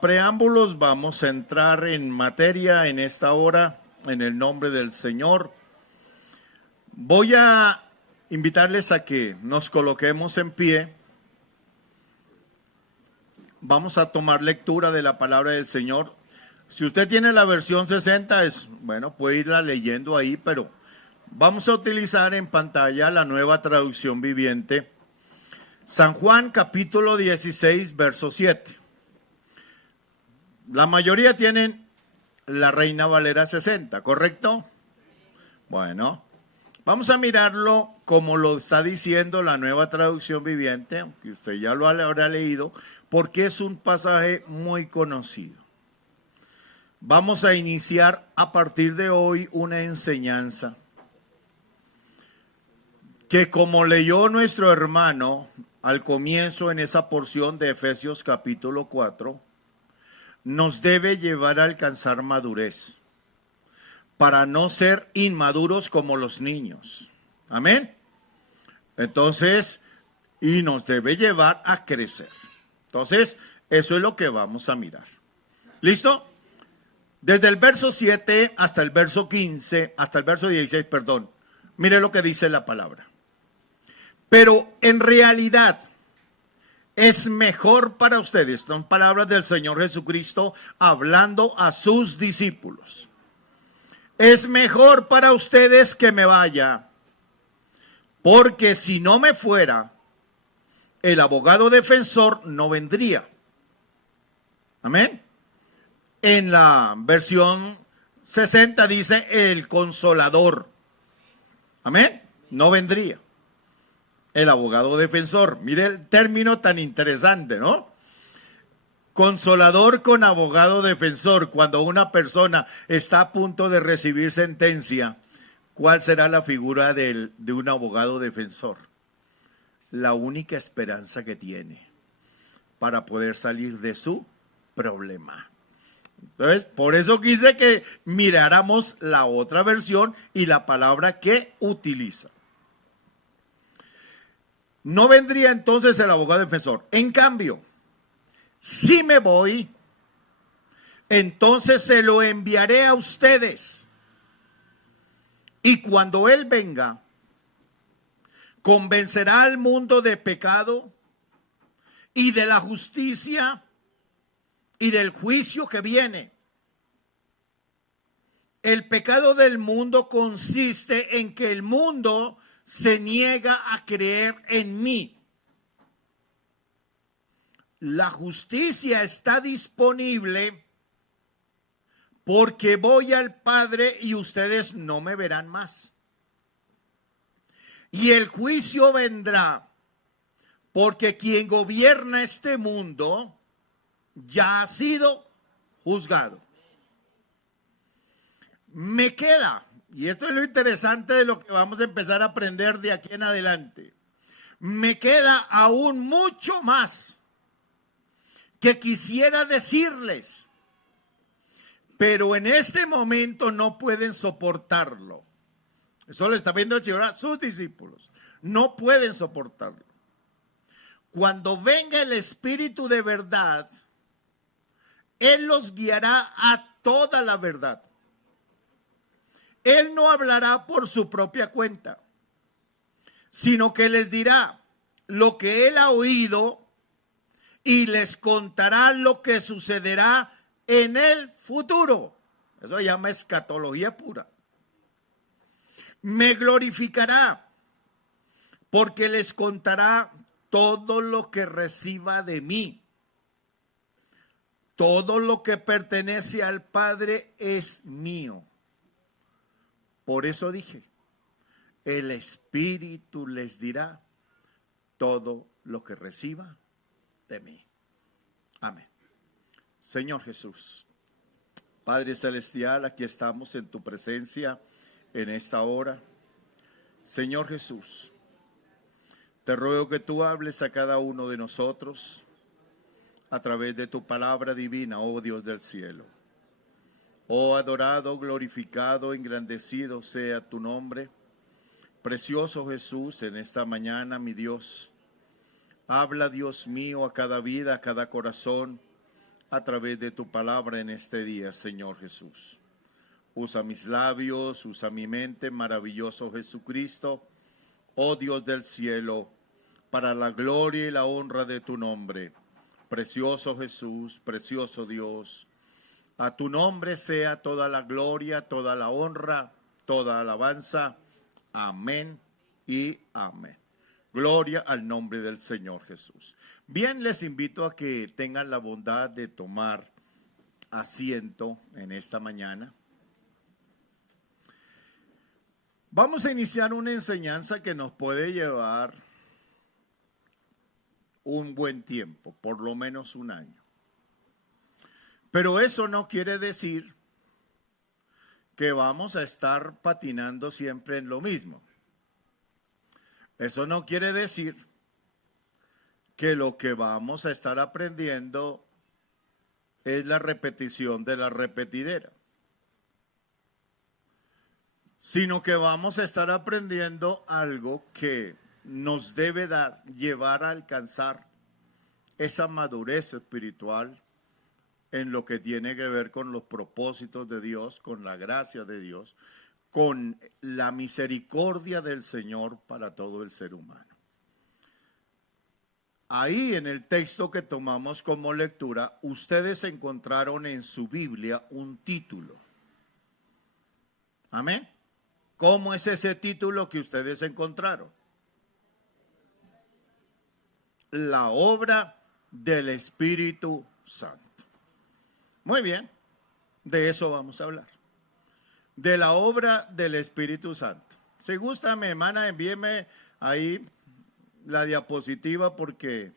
Preámbulos, vamos a entrar en materia en esta hora, en el nombre del Señor. Voy a invitarles a que nos coloquemos en pie. Vamos a tomar lectura de la palabra del Señor. Si usted tiene la versión 60, puede irla leyendo ahí, pero vamos a utilizar en pantalla la Nueva Traducción Viviente. San Juan, capítulo 16, verso 7. La mayoría tienen la Reina Valera 60, ¿correcto? Bueno, vamos a mirarlo como lo está diciendo la Nueva Traducción Viviente, aunque usted ya lo habrá leído, porque es un pasaje muy conocido. Vamos a iniciar a partir de hoy una enseñanza que, como leyó nuestro hermano al comienzo en esa porción de Efesios capítulo 4, nos debe llevar a alcanzar madurez, para no ser inmaduros como los niños. Amén. Entonces, y nos debe llevar a crecer. Entonces, eso es lo que vamos a mirar. ¿Listo? Desde el verso 7 hasta el verso 15, hasta el verso 16, perdón. Mire lo que dice la palabra. Pero en realidad es mejor para ustedes, son palabras del Señor Jesucristo hablando a sus discípulos. Es mejor para ustedes que me vaya, porque si no me fuera, el abogado defensor no vendría. Amén. En la versión 60 dice el consolador. Amén. No vendría. El abogado defensor. Mire el término tan interesante, ¿no? Consolador con abogado defensor. Cuando una persona está a punto de recibir sentencia, ¿cuál será la figura de un abogado defensor? La única esperanza que tiene para poder salir de su problema. Entonces, por eso quise que miráramos la otra versión y la palabra que utiliza. No vendría entonces el abogado defensor. En cambio, si me voy, entonces se lo enviaré a ustedes. Y cuando Él venga, convencerá al mundo de pecado y de la justicia y del juicio que viene. El pecado del mundo consiste en que el mundo se niega a creer en mí. La justicia está disponible porque voy al Padre y ustedes no me verán más. Y el juicio vendrá porque quien gobierna este mundo ya ha sido juzgado. Me queda, y esto es lo interesante de lo que vamos a empezar a aprender de aquí en adelante, me queda aún mucho más que quisiera decirles, pero en este momento no pueden soportarlo. Eso le está viendo el Señor a sus discípulos. No pueden soportarlo. Cuando venga el Espíritu de verdad, Él los guiará a toda la verdad. Él no hablará por su propia cuenta, sino que les dirá lo que Él ha oído y les contará lo que sucederá en el futuro. Eso se llama escatología pura. Me glorificará porque les contará todo lo que reciba de mí. Todo lo que pertenece al Padre es mío. Por eso dije, el Espíritu les dirá todo lo que reciba de mí. Amén. Señor Jesús, Padre Celestial, aquí estamos en tu presencia en esta hora. Señor Jesús, te ruego que tú hables a cada uno de nosotros a través de tu palabra divina, oh Dios del cielo. Oh adorado, glorificado, engrandecido sea tu nombre. Precioso Jesús, en esta mañana, mi Dios, habla, Dios mío, a cada vida, a cada corazón, a través de tu palabra en este día, Señor Jesús. Usa mis labios, usa mi mente, maravilloso Jesucristo, oh Dios del cielo, para la gloria y la honra de tu nombre. Precioso Jesús, precioso Dios, a tu nombre sea toda la gloria, toda la honra, toda alabanza. Amén y amén. Gloria al nombre del Señor Jesús. Bien, les invito a que tengan la bondad de tomar asiento en esta mañana. Vamos a iniciar una enseñanza que nos puede llevar un buen tiempo, por lo menos un año. Pero eso no quiere decir que vamos a estar patinando siempre en lo mismo. Eso no quiere decir que lo que vamos a estar aprendiendo es la repetición de la repetidera, sino que vamos a estar aprendiendo algo que nos debe llevar a alcanzar esa madurez espiritual en lo que tiene que ver con los propósitos de Dios, con la gracia de Dios, con la misericordia del Señor para todo el ser humano. Ahí en el texto que tomamos como lectura, ustedes encontraron en su Biblia un título. Amén. ¿Cómo es ese título que ustedes encontraron? La obra del Espíritu Santo. Muy bien, de eso vamos a hablar. De la obra del Espíritu Santo. Si gusta, mi hermana, envíeme ahí la diapositiva porque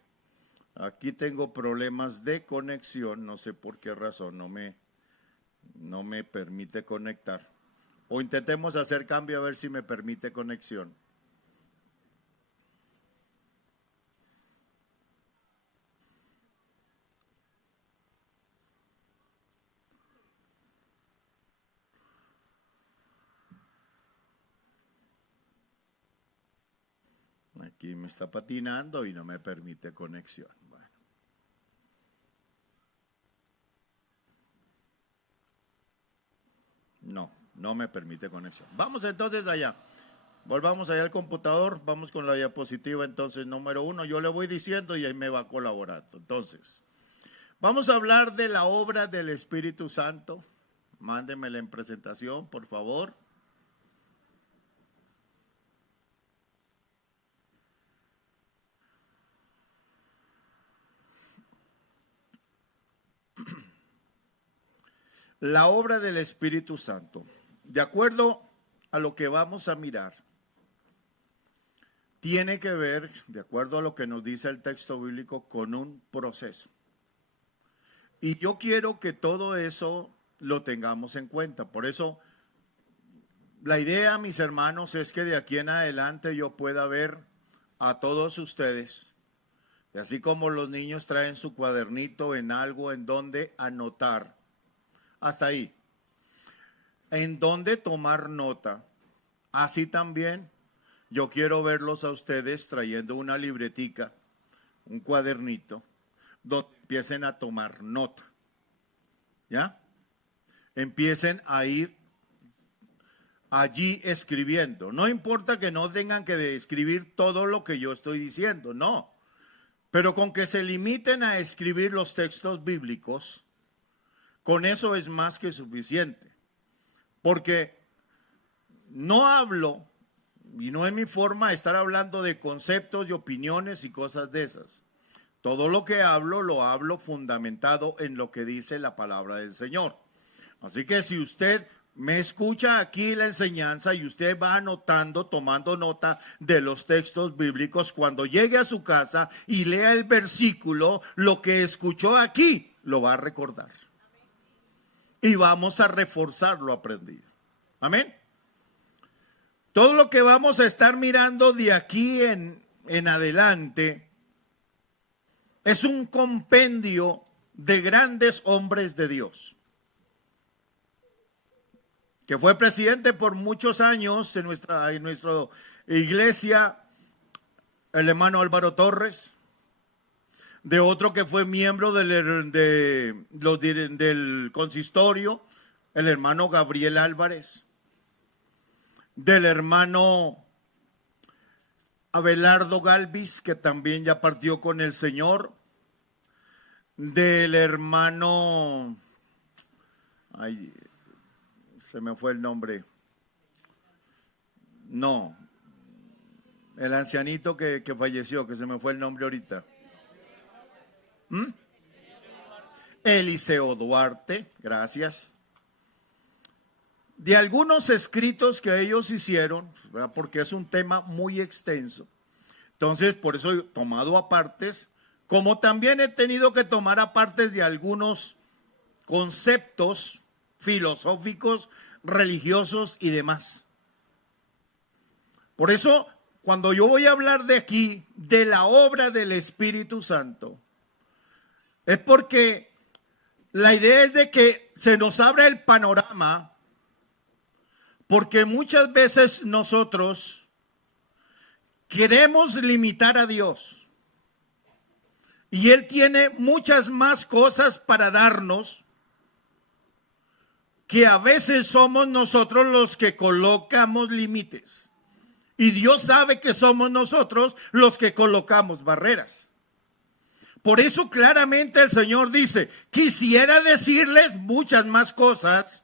aquí tengo problemas de conexión. No sé por qué razón no me permite conectar. O intentemos hacer cambio a ver si me permite conexión. Aquí me está patinando y no me permite conexión. Bueno. No me permite conexión. Vamos entonces allá. Volvamos allá al computador. Vamos con la diapositiva entonces número 1. Yo le voy diciendo y ahí me va colaborando. Entonces, vamos a hablar de la obra del Espíritu Santo. Mándemela en presentación, por favor. La obra del Espíritu Santo, de acuerdo a lo que vamos a mirar, tiene que ver, de acuerdo a lo que nos dice el texto bíblico, con un proceso. Y yo quiero que todo eso lo tengamos en cuenta. Por eso, la idea, mis hermanos, es que de aquí en adelante yo pueda ver a todos ustedes, y así como los niños traen su cuadernito en algo en donde anotar, hasta ahí, en donde tomar nota. Así también yo quiero verlos a ustedes trayendo una libretica, un cuadernito, donde empiecen a tomar nota. ¿Ya? Empiecen a ir allí escribiendo. No importa que no tengan que escribir todo lo que yo estoy diciendo, no. Pero con que se limiten a escribir los textos bíblicos, con eso es más que suficiente, porque no hablo, y no es mi forma de estar hablando de conceptos y opiniones y cosas de esas. Todo lo que hablo, lo hablo fundamentado en lo que dice la palabra del Señor. Así que si usted me escucha aquí la enseñanza y usted va anotando, tomando nota de los textos bíblicos, cuando llegue a su casa y lea el versículo, lo que escuchó aquí, lo va a recordar. Y vamos a reforzar lo aprendido. Amén. Todo lo que vamos a estar mirando de aquí en adelante es un compendio de grandes hombres de Dios. Que fue presidente por muchos años en nuestra iglesia, el hermano Álvaro Torres. de otro que fue miembro del consistorio, el hermano Gabriel Álvarez, del hermano Abelardo Galvis, que también ya partió con el Señor, del hermano, ay, se me fue el nombre, no, el ancianito que falleció, que se me fue el nombre ahorita. Eliseo Duarte, gracias. De algunos escritos que ellos hicieron, ¿verdad? Porque es un tema muy extenso. Entonces, por eso he tomado apartes, como también he tenido que tomar apartes de algunos conceptos filosóficos, religiosos y demás. Por eso, cuando yo voy a hablar de aquí, de la obra del Espíritu Santo, es porque la idea es de que se nos abra el panorama, porque muchas veces nosotros queremos limitar a Dios y Él tiene muchas más cosas para darnos que a veces somos nosotros los que colocamos límites y Dios sabe que somos nosotros los que colocamos barreras. Por eso claramente el Señor dice, quisiera decirles muchas más cosas,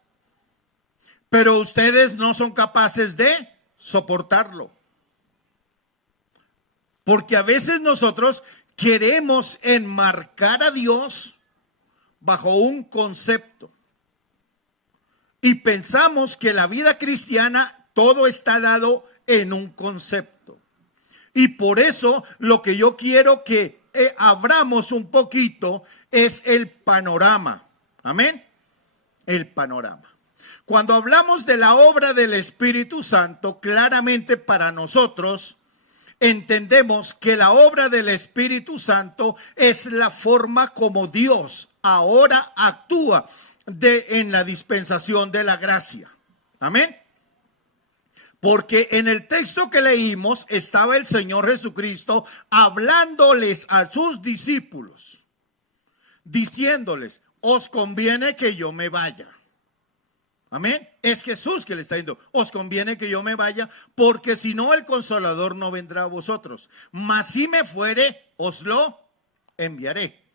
pero ustedes no son capaces de soportarlo. Porque a veces nosotros queremos enmarcar a Dios bajo un concepto. Y pensamos que la vida cristiana todo está dado en un concepto. Y por eso lo que yo quiero que abramos un poquito es el panorama. Amén. El panorama. Cuando hablamos de la obra del Espíritu Santo, claramente para nosotros entendemos que la obra del Espíritu Santo es la forma como Dios ahora actúa en la dispensación de la gracia. Amén. Porque en el texto que leímos estaba el Señor Jesucristo hablándoles a sus discípulos, diciéndoles, os conviene que yo me vaya. Amén. Es Jesús que le está diciendo, os conviene que yo me vaya, porque si no el Consolador no vendrá a vosotros. Mas si me fuere, os lo enviaré.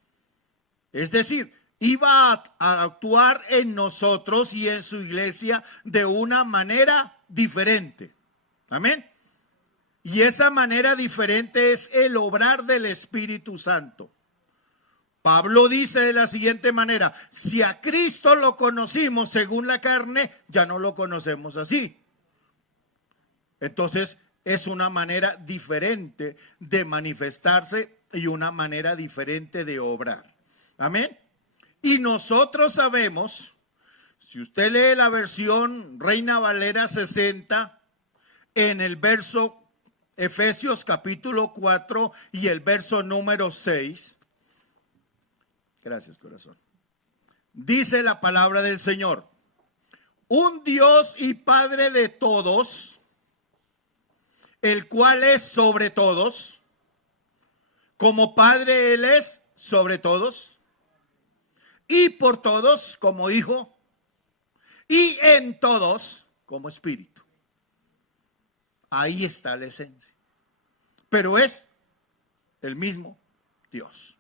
Es decir, iba a actuar en nosotros y en su iglesia de una manera diferente. Amén. Y esa manera diferente es el obrar del Espíritu Santo. Pablo dice de la siguiente manera, si a Cristo lo conocimos según la carne, ya no lo conocemos así. Entonces es una manera diferente de manifestarse y una manera diferente de obrar. Amén. Y nosotros sabemos, si usted lee la versión Reina Valera 60, en el verso Efesios capítulo 4 y el verso número 6, gracias, corazón. Dice la palabra del Señor, un Dios y Padre de todos, el cual es sobre todos, como Padre Él es sobre todos, y por todos como Hijo, y en todos como Espíritu. Ahí está la esencia. Pero es el mismo Dios.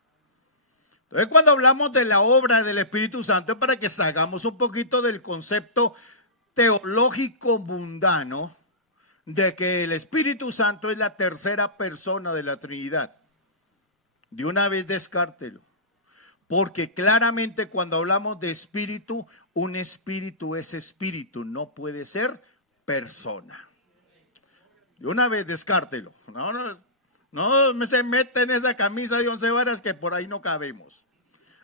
Entonces, cuando hablamos de la obra del Espíritu Santo, es para que salgamos un poquito del concepto teológico mundano de que el Espíritu Santo es la tercera persona de la Trinidad. De una vez descártelo. Porque claramente cuando hablamos de espíritu, un espíritu es espíritu, no puede ser persona. De una vez descártelo. No se mete en esa camisa de 11 varas que por ahí no cabemos.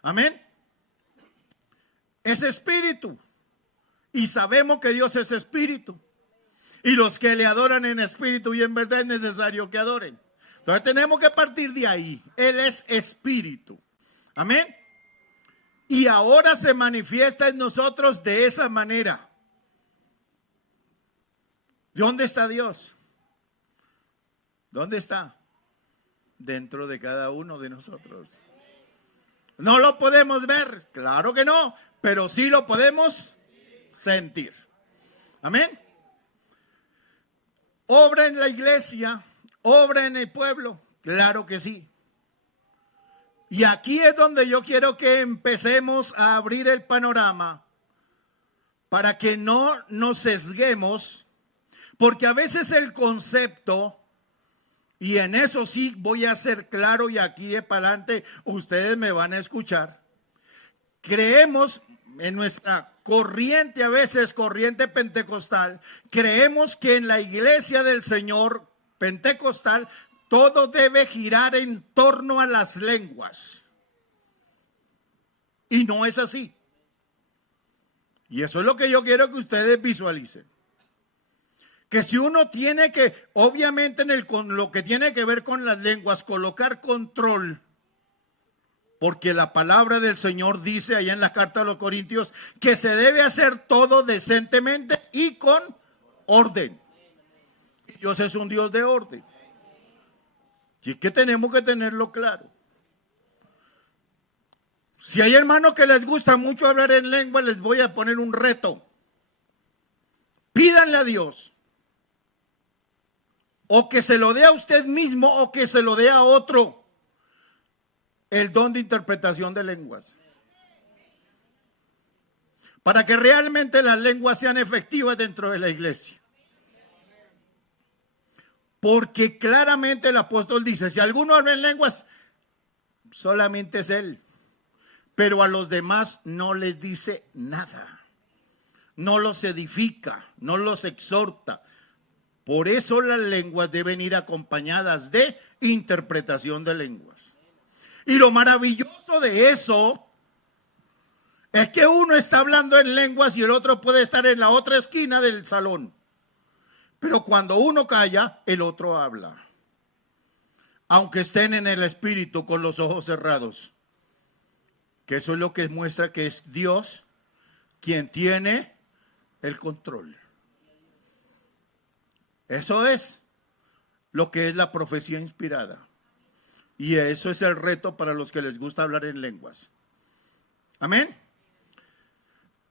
Amén. Es espíritu. Y sabemos que Dios es espíritu. Y los que le adoran en espíritu y en verdad es necesario que adoren. Entonces tenemos que partir de ahí. Él es espíritu. Amén. Y ahora se manifiesta en nosotros de esa manera. ¿Dónde está Dios? ¿Dónde está? Dentro de cada uno de nosotros. ¿No lo podemos ver? Claro que no, pero sí lo podemos sentir. Amén. ¿Obra en la iglesia? ¿Obra en el pueblo? Claro que sí. Y aquí es donde yo quiero que empecemos a abrir el panorama para que no nos sesguemos, porque a veces el concepto, y en eso sí voy a ser claro y aquí de para adelante ustedes me van a escuchar, creemos en nuestra corriente, a veces corriente pentecostal, creemos que en la iglesia del Señor pentecostal todo debe girar en torno a las lenguas. Y no es así. Y eso es lo que yo quiero que ustedes visualicen. Que si uno tiene que, obviamente con lo que tiene que ver con las lenguas, colocar control, porque la palabra del Señor dice allá en la carta a los Corintios que se debe hacer todo decentemente y con orden. Dios es un Dios de orden. Y es que tenemos que tenerlo claro. Si hay hermanos que les gusta mucho hablar en lengua, les voy a poner un reto. Pídanle a Dios. O que se lo dé a usted mismo o que se lo dé a otro. El don de interpretación de lenguas. Para que realmente las lenguas sean efectivas dentro de la iglesia. Porque claramente el apóstol dice, si alguno habla en lenguas, solamente es él. Pero a los demás no les dice nada. No los edifica, no los exhorta. Por eso las lenguas deben ir acompañadas de interpretación de lenguas. Y lo maravilloso de eso es que uno está hablando en lenguas y el otro puede estar en la otra esquina del salón. Pero cuando uno calla, el otro habla. Aunque estén en el espíritu con los ojos cerrados. Que eso es lo que muestra que es Dios quien tiene el control. Eso es lo que es la profecía inspirada. Y eso es el reto para los que les gusta hablar en lenguas. Amén.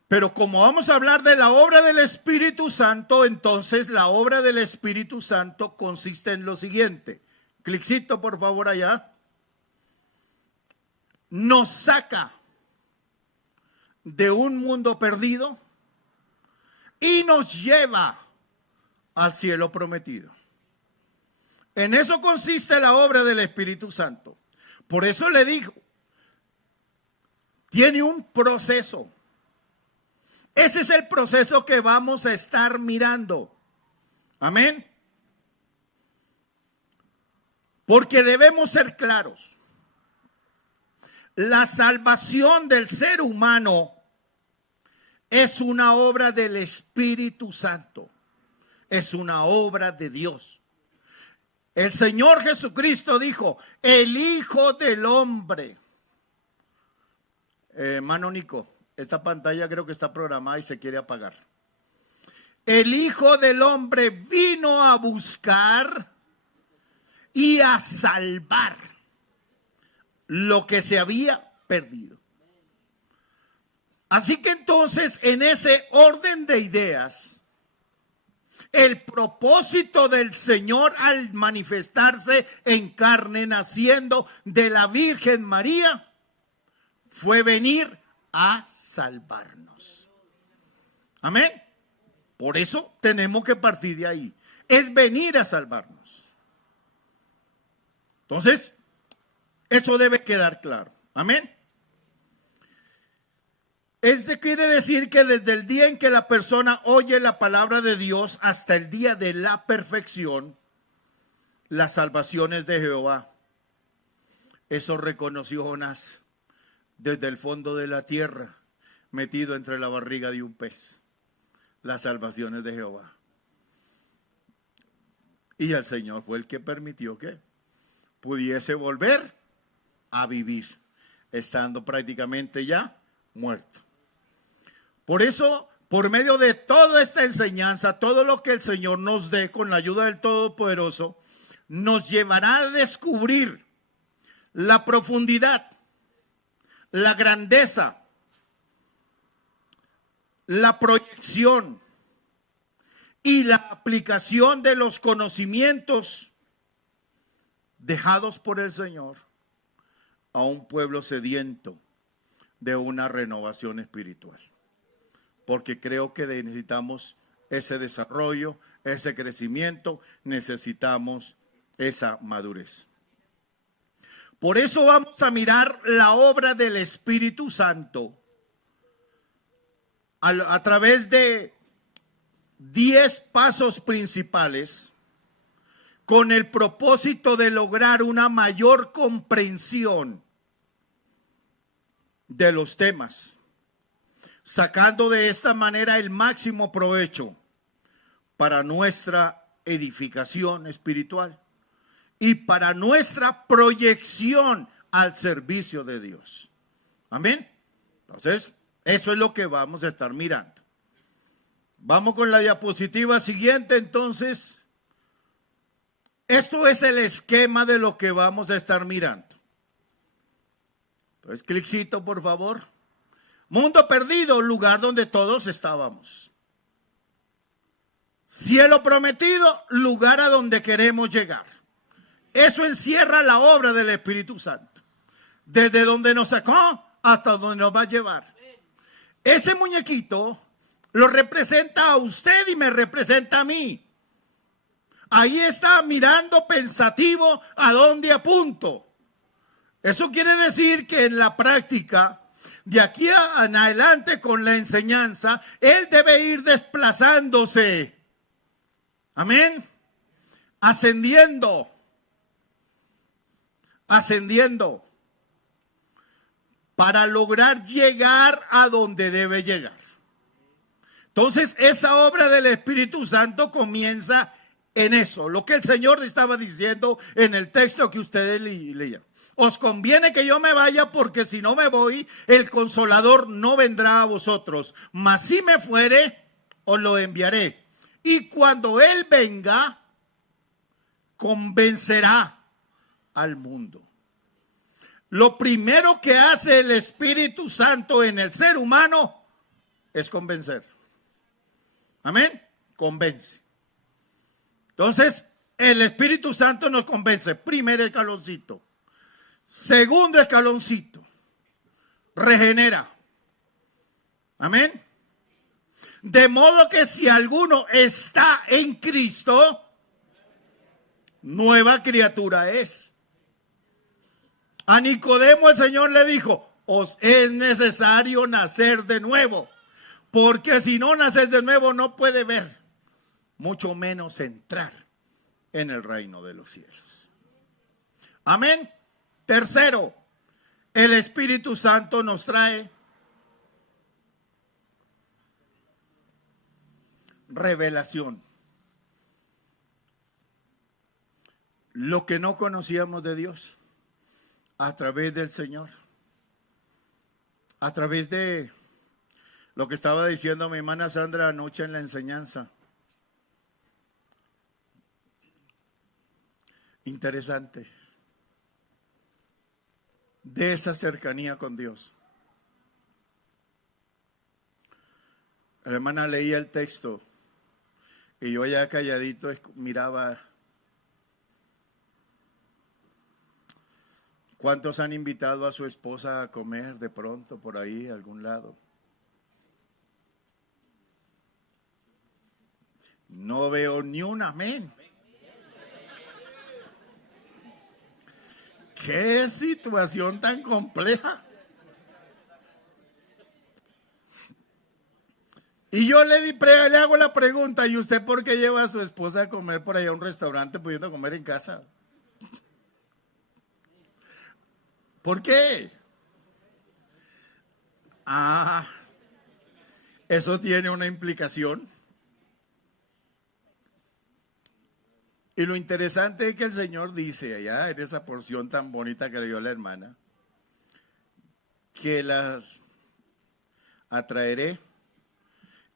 Pero como vamos a hablar de la obra del Espíritu Santo, entonces la obra del Espíritu Santo consiste en lo siguiente. Cliccito, por favor, allá. Nos saca de un mundo perdido y nos lleva al cielo prometido. En eso consiste la obra del Espíritu Santo. Por eso le digo, tiene un proceso. Ese es el proceso que vamos a estar mirando. Amén. Porque debemos ser claros. La salvación del ser humano es una obra del Espíritu Santo. Es una obra de Dios. El Señor Jesucristo dijo, el Hijo del Hombre. Hermano Nico, esta pantalla creo que está programada y se quiere apagar. El Hijo del Hombre vino a buscar y a salvar lo que se había perdido. Así que entonces, en ese orden de ideas, el propósito del Señor al manifestarse en carne, naciendo de la Virgen María, fue venir a salvarnos. Amén. Por eso tenemos que partir de ahí. Es venir a salvarnos. Entonces, eso debe quedar claro. Amén. Esto quiere decir que desde el día en que la persona oye la palabra de Dios hasta el día de la perfección, la salvación es de Jehová. Eso reconoció Jonás desde el fondo de la tierra, metido entre la barriga de un pez. La salvación es de Jehová. Y el Señor fue el que permitió que pudiese volver a vivir, estando prácticamente ya muerto. Por eso, por medio de toda esta enseñanza, todo lo que el Señor nos dé con la ayuda del Todopoderoso, nos llevará a descubrir la profundidad, la grandeza, la proyección y la aplicación de los conocimientos dejados por el Señor a un pueblo sediento de una renovación espiritual. Porque creo que necesitamos ese desarrollo, ese crecimiento, necesitamos esa madurez. Por eso vamos a mirar la obra del Espíritu Santo a través de 10 pasos principales con el propósito de lograr una mayor comprensión de los temas, sacando de esta manera el máximo provecho para nuestra edificación espiritual y para nuestra proyección al servicio de Dios. Amén. Entonces, eso es lo que vamos a estar mirando. Vamos con la diapositiva siguiente, entonces. Esto es el esquema de lo que vamos a estar mirando. Entonces, cliccito, por favor. Mundo perdido, lugar donde todos estábamos. Cielo prometido, lugar a donde queremos llegar. Eso encierra la obra del Espíritu Santo. Desde donde nos sacó hasta donde nos va a llevar. Ese muñequito lo representa a usted y me representa a mí. Ahí está mirando pensativo a dónde apunto. Eso quiere decir que en la práctica, de aquí en adelante con la enseñanza, él debe ir desplazándose. Amén. Ascendiendo. Para lograr llegar a donde debe llegar. Entonces, esa obra del Espíritu Santo comienza en eso, lo que el Señor estaba diciendo en el texto que ustedes leyeron. Os conviene que yo me vaya, porque si no me voy, el Consolador no vendrá a vosotros. Mas si me fuere, os lo enviaré. Y cuando Él venga, convencerá al mundo. Lo primero que hace el Espíritu Santo en el ser humano es convencer. Amén. Convence. Entonces, el Espíritu Santo nos convence. Primer escaloncito. Segundo escaloncito. Regenera. Amén. De modo que si alguno está en Cristo, nueva criatura es. A Nicodemo el Señor le dijo, os es necesario nacer de nuevo. Porque si no naces de nuevo no puede ver, mucho menos entrar en el reino de los cielos. Amén. Tercero, el Espíritu Santo nos trae revelación. Lo que no conocíamos de Dios a través del Señor. A través de lo que estaba diciendo mi hermana Sandra anoche en la enseñanza. Interesante. De esa cercanía con Dios. La hermana leía el texto y yo ya calladito miraba. ¿Cuántos han invitado a su esposa a comer de pronto por ahí, a algún lado? No veo ni un amén. ¡Qué situación tan compleja! Y yo le hago la pregunta, ¿y usted por qué lleva a su esposa a comer por allá a un restaurante pudiendo comer en casa? ¿Por qué? Eso tiene una implicación. Y lo interesante es que el Señor dice allá en esa porción tan bonita que le dio la hermana, que las atraeré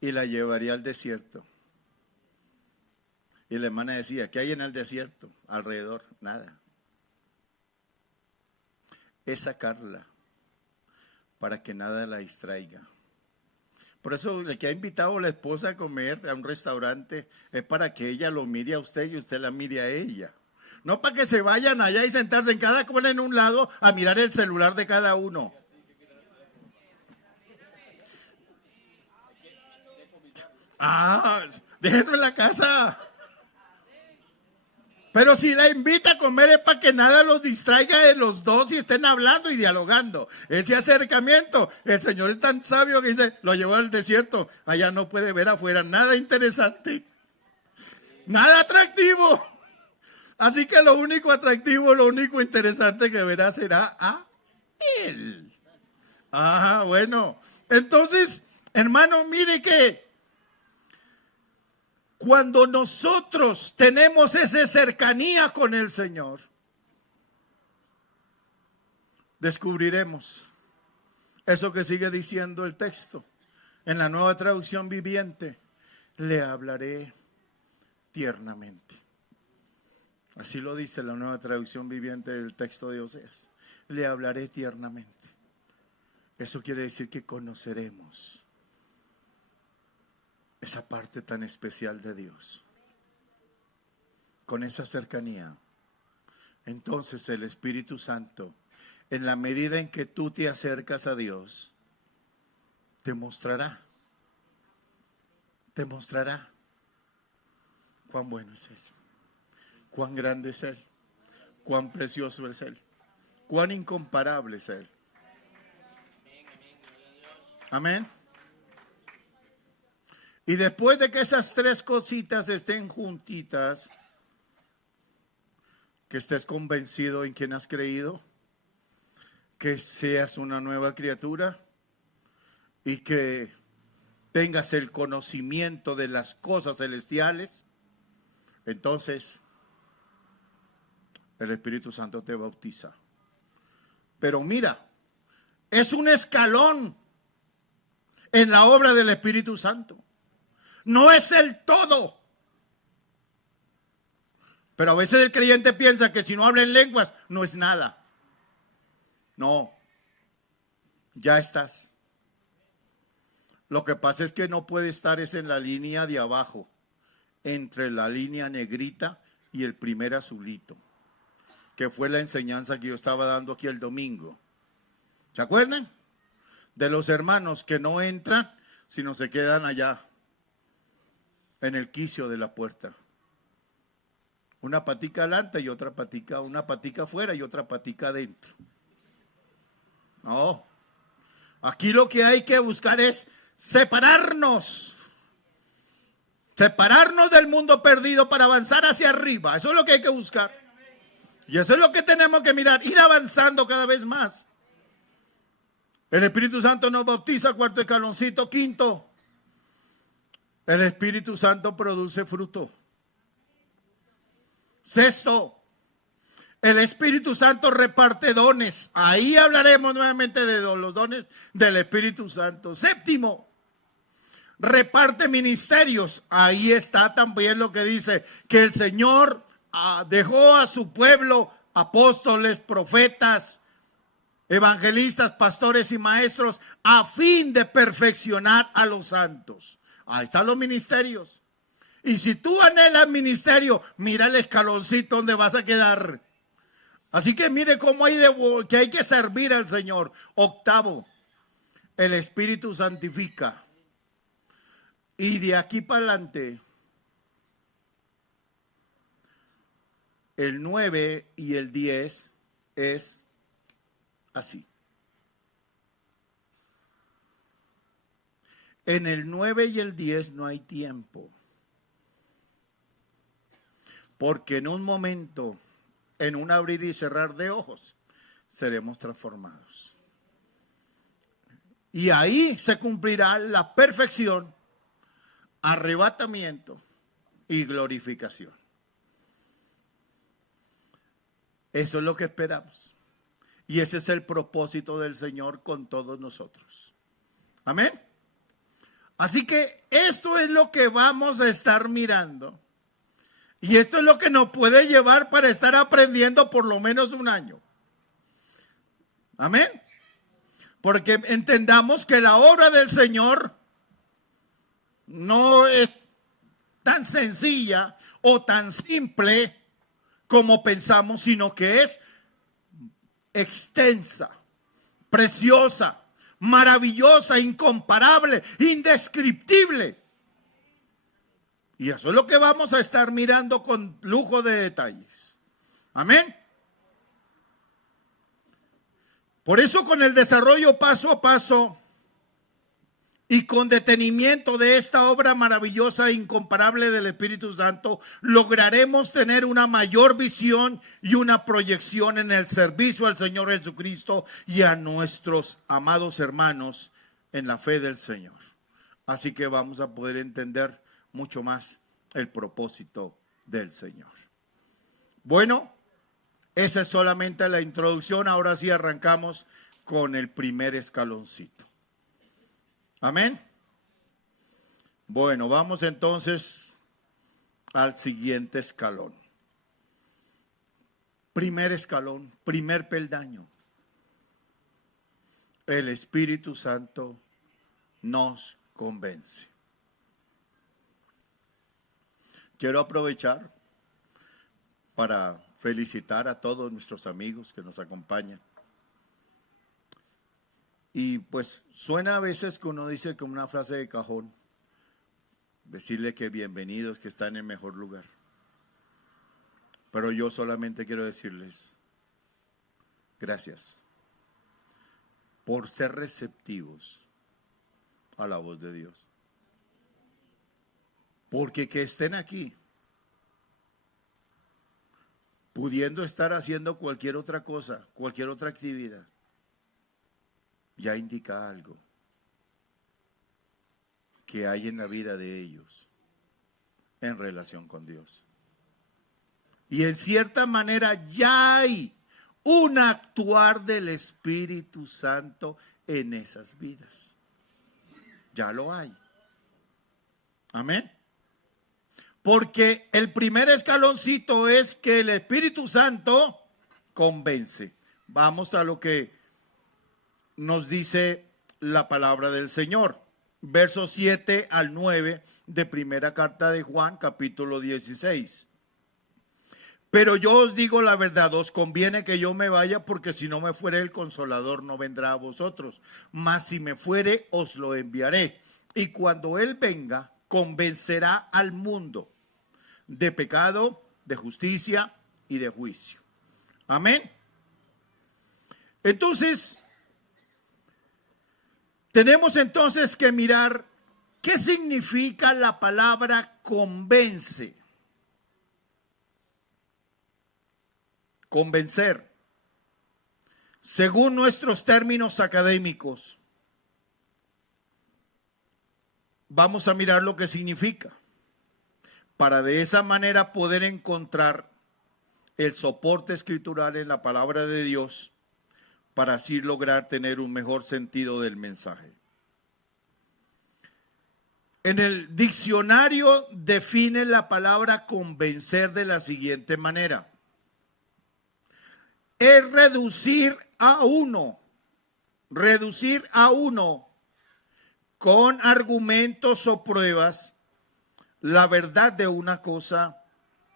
y la llevaré al desierto. Y la hermana decía, ¿qué hay en el desierto? Alrededor, nada. Es sacarla para que nada la distraiga. Por eso el que ha invitado a la esposa a comer a un restaurante es para que ella lo mire a usted y usted la mire a ella. No para que se vayan allá y sentarse en cada cual en un lado a mirar el celular de cada uno. Déjenlo en la casa. Pero si la invita a comer es para que nada los distraiga de los dos y estén hablando y dialogando. Ese acercamiento, el Señor es tan sabio que dice, lo llevó al desierto, allá no puede ver afuera nada interesante, nada atractivo. Así que lo único atractivo, lo único interesante que verá será a Él. Bueno. Entonces, hermano, mire que cuando nosotros tenemos esa cercanía con el Señor, descubriremos eso que sigue diciendo el texto. En la Nueva Traducción Viviente, le hablaré tiernamente. Así lo dice la Nueva Traducción Viviente del texto de Oseas. Le hablaré tiernamente. Eso quiere decir que conoceremos esa parte tan especial de Dios. Con esa cercanía, entonces el Espíritu Santo, en la medida en que tú te acercas a Dios, te mostrará cuán bueno es Él, cuán grande es Él, cuán precioso es Él, cuán incomparable es Él. Amén. Y después de que esas tres cositas estén juntitas, que estés convencido en quien has creído, que seas una nueva criatura y que tengas el conocimiento de las cosas celestiales, entonces el Espíritu Santo te bautiza. Pero mira, es un escalón en la obra del Espíritu Santo. No es el todo. Pero a veces el creyente piensa que si no habla en lenguas, no es nada. No, ya estás. Lo que pasa es que no puede estar es en la línea de abajo, entre la línea negrita y el primer azulito, que fue la enseñanza que yo estaba dando aquí el domingo. ¿Se acuerdan? De los hermanos que no entran, sino se quedan allá, en el quicio de la puerta. Una patica adelante y otra patica, una patica afuera y otra patica adentro. No. Aquí lo que hay que buscar es separarnos. Separarnos del mundo perdido para avanzar hacia arriba. Eso es lo que hay que buscar. Y eso es lo que tenemos que mirar, ir avanzando cada vez más. El Espíritu Santo nos bautiza, cuarto escaloncito, quinto. El Espíritu Santo produce fruto. Sexto, el Espíritu Santo reparte dones. Ahí hablaremos nuevamente de los dones del Espíritu Santo. Séptimo, reparte ministerios. Ahí está también lo que dice que el Señor dejó a su pueblo apóstoles, profetas, evangelistas, pastores y maestros a fin de perfeccionar a los santos. Ahí están los ministerios. Y si tú anhelas ministerio, mira el escaloncito donde vas a quedar. Así que mire cómo que hay que servir al Señor. Octavo, el Espíritu santifica. Y de aquí para adelante, el 9 y el 10 es así. En el 9 y el 10 no hay tiempo. Porque en un momento, en un abrir y cerrar de ojos, seremos transformados. Y ahí se cumplirá la perfección, arrebatamiento y glorificación. Eso es lo que esperamos. Y ese es el propósito del Señor con todos nosotros. Amén. Así que esto es lo que vamos a estar mirando. Y esto es lo que nos puede llevar para estar aprendiendo por lo menos un año. Amén. Porque entendamos que la obra del Señor no es tan sencilla o tan simple como pensamos, sino que es extensa, preciosa, maravillosa, incomparable, indescriptible. Y eso es lo que vamos a estar mirando con lujo de detalles. Amén. Por eso, con el desarrollo paso a paso y con detenimiento de esta obra maravillosa e incomparable del Espíritu Santo, lograremos tener una mayor visión y una proyección en el servicio al Señor Jesucristo y a nuestros amados hermanos en la fe del Señor. Así que vamos a poder entender mucho más el propósito del Señor. Bueno, esa es solamente la introducción. Ahora sí arrancamos con el primer escaloncito. Amén. Bueno, vamos entonces al siguiente escalón. Primer escalón, primer peldaño. El Espíritu Santo nos convence. Quiero aprovechar para felicitar a todos nuestros amigos que nos acompañan. Y pues suena a veces que uno dice como una frase de cajón, decirle que bienvenidos, que están en el mejor lugar. Pero yo solamente quiero decirles gracias por ser receptivos a la voz de Dios. Porque que estén aquí, pudiendo estar haciendo cualquier otra cosa, cualquier otra actividad, ya indica algo que hay en la vida de ellos en relación con Dios. Y en cierta manera ya hay un actuar del Espíritu Santo en esas vidas. Ya lo hay. Amén. Porque el primer escaloncito es que el Espíritu Santo convence. Vamos a lo que nos dice la palabra del Señor. Versos 7 al 9 de primera carta de Juan, capítulo 16. Pero yo os digo la verdad, os conviene que yo me vaya, porque si no me fuere el Consolador no vendrá a vosotros. Mas si me fuere, os lo enviaré. Y cuando Él venga, convencerá al mundo de pecado, de justicia y de juicio. Amén. Entonces, tenemos entonces que mirar qué significa la palabra convence. Convencer. Según nuestros términos académicos, vamos a mirar lo que significa, para de esa manera poder encontrar el soporte escritural en la palabra de Dios, para así lograr tener un mejor sentido del mensaje. En el diccionario define la palabra convencer de la siguiente manera: es reducir a uno con argumentos o pruebas la verdad de una cosa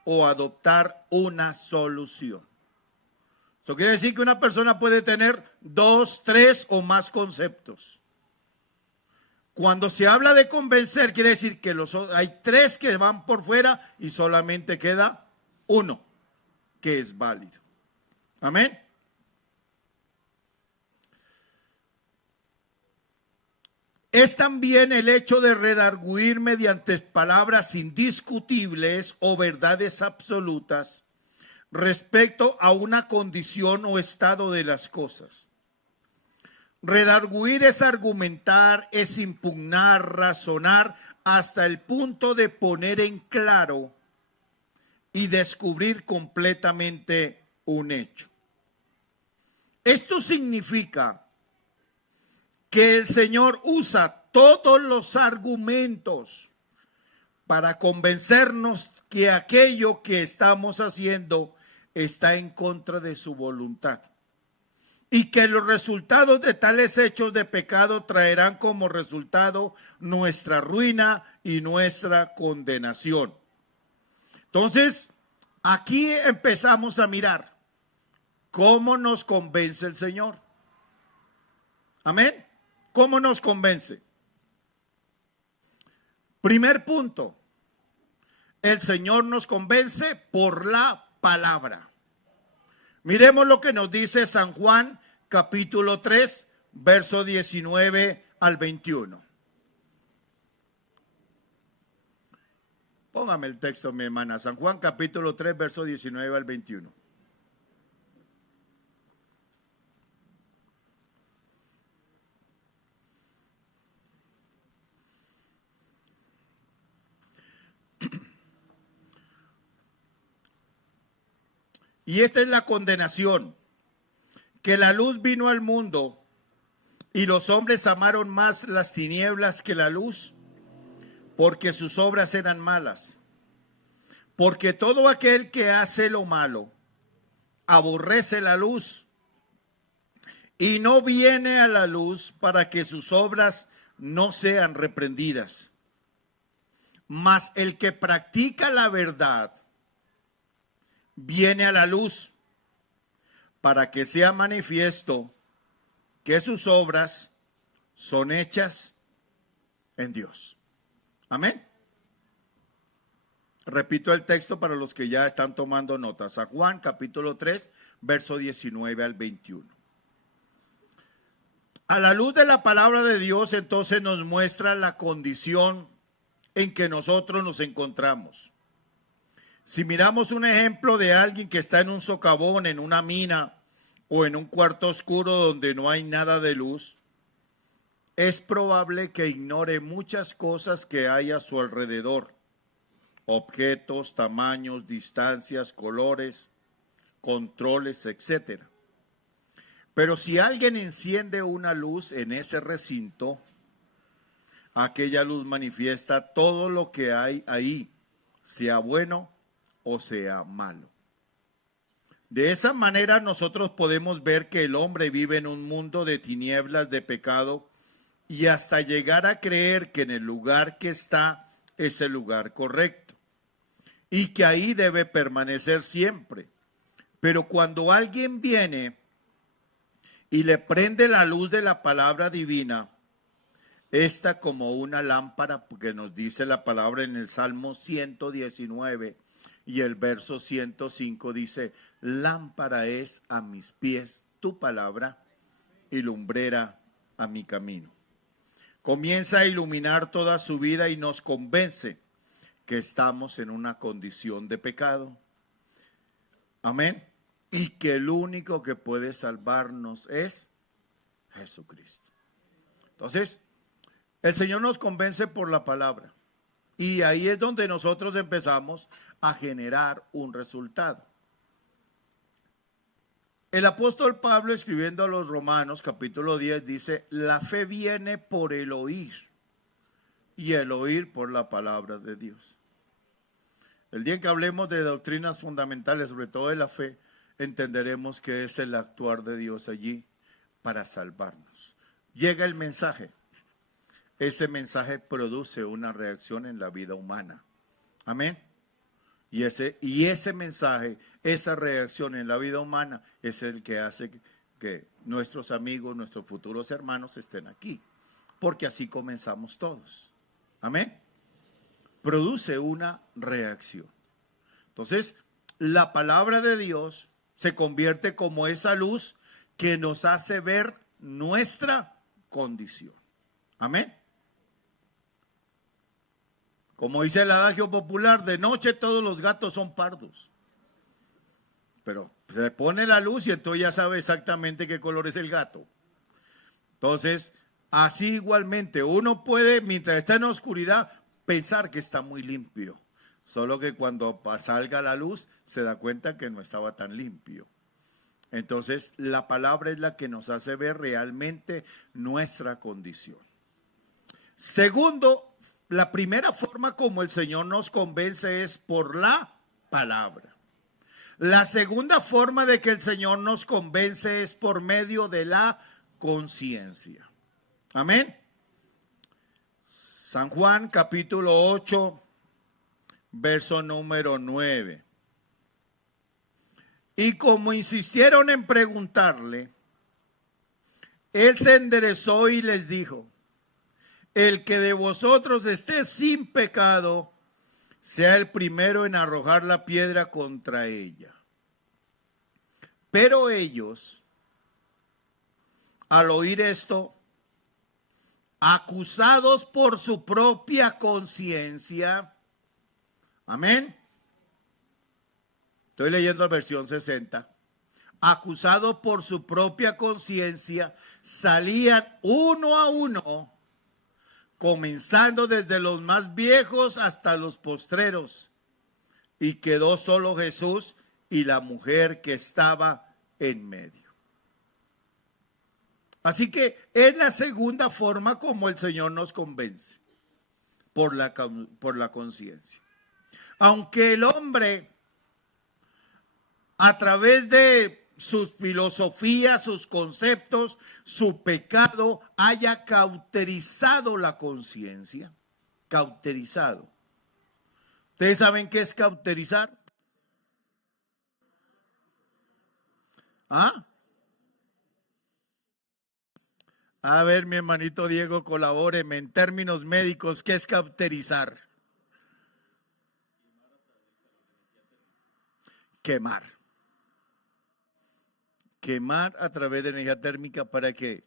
o adoptar una solución. Eso quiere decir que una persona puede tener 2, 3 o más conceptos. Cuando se habla de convencer, quiere decir que hay 3 que van por fuera y solamente queda uno que es válido. Amén. Es también el hecho de redarguir mediante palabras indiscutibles o verdades absolutas respecto a una condición o estado de las cosas. Redarguir es argumentar, es impugnar, razonar hasta el punto de poner en claro y descubrir completamente un hecho. Esto significa que el Señor usa todos los argumentos para convencernos que aquello que estamos haciendo está en contra de su voluntad. y que los resultados de tales hechos de pecado traerán como resultado nuestra ruina y nuestra condenación. Entonces, aquí empezamos a mirar cómo nos convence el Señor. Amén. ¿Cómo nos convence? Primer punto, el Señor nos convence por la palabra. Miremos lo que nos dice San Juan, capítulo 3, verso 19 al 21. Póngame el texto, mi hermana. San Juan, capítulo 3, verso 19 al 21. Y esta es la condenación, que la luz vino al mundo y los hombres amaron más las tinieblas que la luz, porque sus obras eran malas. Porque todo aquel que hace lo malo aborrece la luz y no viene a la luz para que sus obras no sean reprendidas. Mas el que practica la verdad viene a la luz para que sea manifiesto que sus obras son hechas en Dios. Amén. Repito el texto para los que ya están tomando notas. San Juan, capítulo 3, verso 19 al 21. A la luz de la palabra de Dios, entonces nos muestra la condición en que nosotros nos encontramos. Si miramos un ejemplo de alguien que está en un socavón, en una mina o en un cuarto oscuro donde no hay nada de luz, es probable que ignore muchas cosas que hay a su alrededor. Objetos, tamaños, distancias, colores, controles, etc. Pero si alguien enciende una luz en ese recinto, aquella luz manifiesta todo lo que hay ahí, sea bueno o sea malo. De esa manera nosotros podemos ver que el hombre vive en un mundo de tinieblas, de pecado, y hasta llegar a creer que en el lugar que está es el lugar correcto y que ahí debe permanecer siempre. Pero cuando alguien viene y le prende la luz de la palabra divina, esta como una lámpara, porque nos dice la palabra en el Salmo 119 y el verso 105 dice, lámpara es a mis pies tu palabra y lumbrera a mi camino. Comienza a iluminar toda su vida y nos convence que estamos en una condición de pecado. Amén. Y que el único que puede salvarnos es Jesucristo. Entonces, el Señor nos convence por la palabra. Y ahí es donde nosotros empezamos a generar un resultado. El apóstol Pablo, escribiendo a los Romanos, capítulo 10, dice, la fe viene por el oír, y el oír por la palabra de Dios. El día en que hablemos de doctrinas fundamentales, sobre todo de la fe, entenderemos que es el actuar de Dios allí para salvarnos. Llega el mensaje. Ese mensaje produce una reacción en la vida humana. Amén. Y ese mensaje, esa reacción en la vida humana es el que hace que nuestros amigos, nuestros futuros hermanos estén aquí. Porque así comenzamos todos. Amén. Produce una reacción. Entonces, la palabra de Dios se convierte como esa luz que nos hace ver nuestra condición. Amén. Como dice el adagio popular, de noche todos los gatos son pardos. Pero se pone la luz y entonces ya sabe exactamente qué color es el gato. Entonces, así igualmente, uno puede, mientras está en la oscuridad, pensar que está muy limpio. Solo que cuando salga la luz, se da cuenta que no estaba tan limpio. Entonces, la palabra es la que nos hace ver realmente nuestra condición. Segundo, la primera forma como el Señor nos convence es por la palabra. La segunda forma de que el Señor nos convence es por medio de la conciencia. Amén. San Juan capítulo 8, verso número 9. Y como insistieron en preguntarle, él se enderezó y les dijo: el que de vosotros esté sin pecado, sea el primero en arrojar la piedra contra ella. Pero ellos, al oír esto, acusados por su propia conciencia, amén. Estoy leyendo la versión 60. Acusados por su propia conciencia, salían uno a uno, comenzando desde los más viejos hasta los postreros, y quedó solo Jesús y la mujer que estaba en medio. Así que es la segunda forma como el Señor nos convence, por la conciencia. Aunque el hombre, a través de sus filosofías, sus conceptos, su pecado, haya cauterizado la conciencia. Cauterizado. ¿Ustedes saben qué es cauterizar? ¿Ah? A ver, mi hermanito Diego, colabóreme en términos médicos, ¿qué es cauterizar? Quemar. Quemar a través de energía térmica para que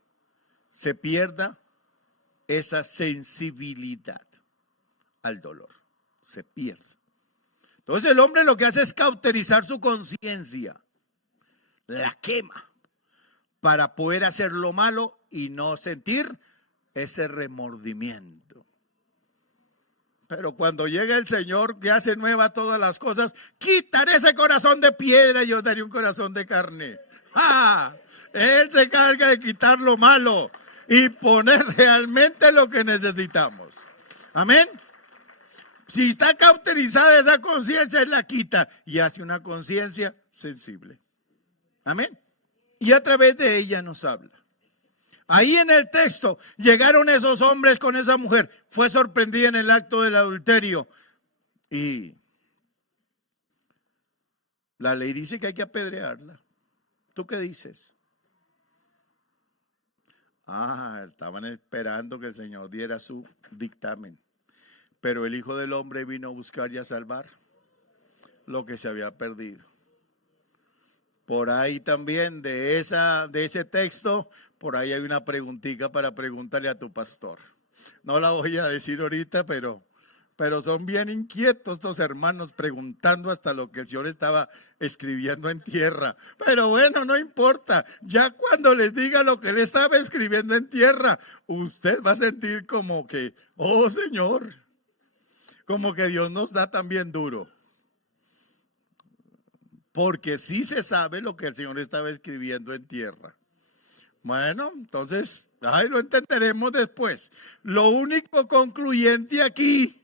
se pierda esa sensibilidad al dolor. Se pierde. Entonces el hombre lo que hace es cauterizar su conciencia. La quema para poder hacer lo malo y no sentir ese remordimiento. Pero cuando llega el Señor que hace nueva todas las cosas, quitaré ese corazón de piedra y yo daré un corazón de carne. ¡Ah! Él se encarga de quitar lo malo y poner realmente lo que necesitamos. Amén. Si está cauterizada esa conciencia, Él la quita y hace una conciencia sensible. Amén. Y a través de ella nos habla. Ahí en el texto llegaron esos hombres con esa mujer. Fue sorprendida en el acto del adulterio. Y la ley dice que hay que apedrearla. ¿Tú qué dices? Estaban esperando que el Señor diera su dictamen. Pero el Hijo del Hombre vino a buscar y a salvar lo que se había perdido. Por ahí también de ese texto, por ahí hay una preguntita para preguntarle a tu pastor. No la voy a decir ahorita, pero son bien inquietos estos hermanos preguntando hasta lo que el Señor estaba escribiendo en tierra. Pero bueno, no importa. Ya cuando les diga lo que Él estaba escribiendo en tierra, usted va a sentir como que, oh Señor, como que Dios nos da también duro. Porque sí se sabe lo que el Señor estaba escribiendo en tierra. Bueno, entonces, lo entenderemos después. Lo único concluyente aquí,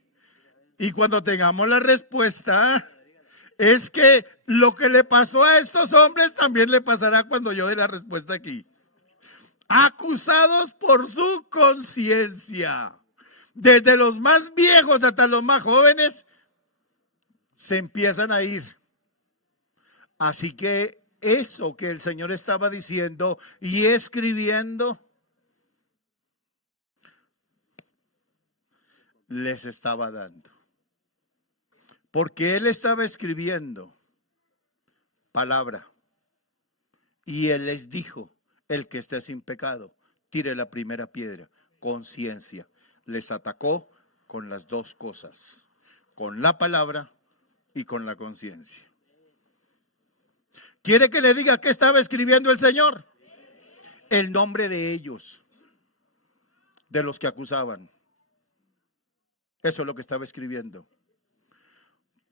y cuando tengamos la respuesta, es que lo que le pasó a estos hombres también le pasará cuando yo dé la respuesta aquí. Acusados por su conciencia, desde los más viejos hasta los más jóvenes, se empiezan a ir. Así que eso que el Señor estaba diciendo y escribiendo, les estaba dando. Porque Él estaba escribiendo palabra. Y Él les dijo, el que esté sin pecado, tire la primera piedra. Conciencia. Les atacó con las dos cosas. Con la palabra y con la conciencia. ¿Quiere que le diga qué estaba escribiendo el Señor? El nombre de ellos, de los que acusaban. Eso es lo que estaba escribiendo.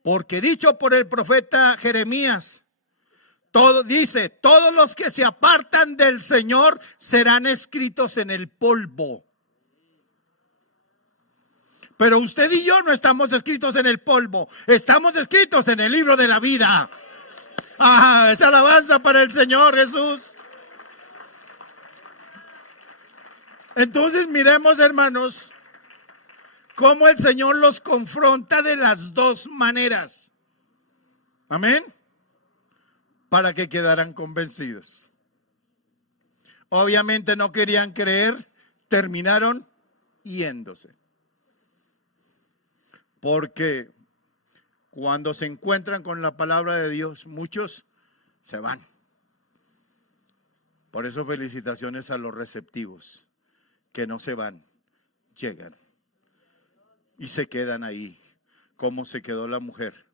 Porque dicho por el profeta Jeremías, dice, todos los que se apartan del Señor serán escritos en el polvo. Pero usted y yo no estamos escritos en el polvo, estamos escritos en el libro de la vida. Ah, esa alabanza para el Señor Jesús. Entonces miremos, hermanos, cómo el Señor los confronta de las dos maneras. Amén. Para que quedaran convencidos. Obviamente no querían creer, terminaron yéndose. Porque cuando se encuentran con la palabra de Dios, muchos se van. Por eso felicitaciones a los receptivos, que no se van, llegan y se quedan ahí, como se quedó la mujer.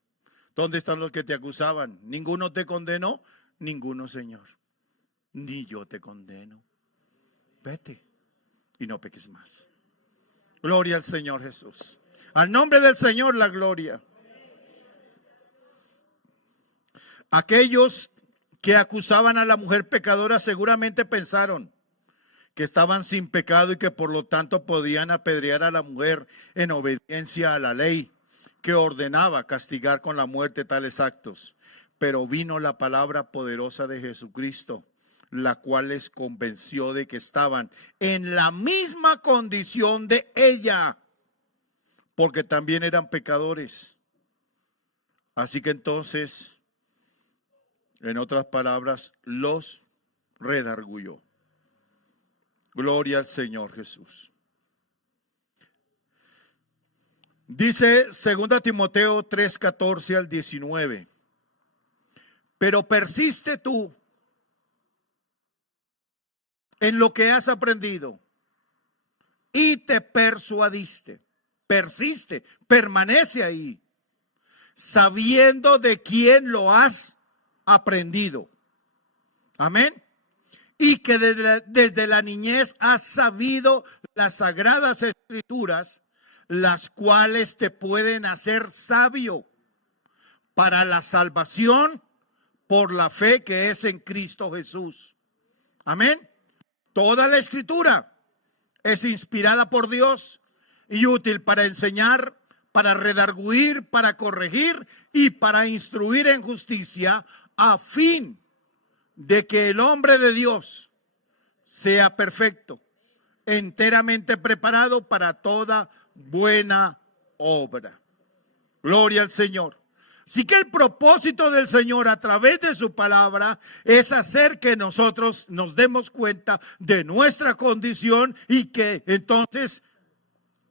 ¿Dónde están los que te acusaban? Ninguno te condenó, ninguno, Señor. Ni yo te condeno. Vete y no peques más. Gloria al Señor Jesús. Al nombre del Señor la gloria. Aquellos que acusaban a la mujer pecadora seguramente pensaron que estaban sin pecado y que por lo tanto podían apedrear a la mujer en obediencia a la ley que ordenaba castigar con la muerte tales actos. Pero vino la palabra poderosa de Jesucristo, la cual les convenció de que estaban en la misma condición de ella, porque también eran pecadores. Así que entonces, en otras palabras, los redarguyó. Gloria al Señor Jesús. Dice 2 Timoteo 3:14 al 19. Pero persiste tú en lo que has aprendido y te persuadiste. Persiste, permanece ahí, sabiendo de quién lo has aprendido. Amén. Y que desde la niñez has sabido las sagradas escrituras, las cuales te pueden hacer sabio para la salvación por la fe que es en Cristo Jesús. Amén. Toda la escritura es inspirada por Dios y útil para enseñar, para redarguir, para corregir y para instruir en justicia, a fin de que el hombre de Dios sea perfecto, enteramente preparado para toda buena obra. Gloria al Señor. Así que el propósito del Señor a través de su palabra es hacer que nosotros nos demos cuenta de nuestra condición y que entonces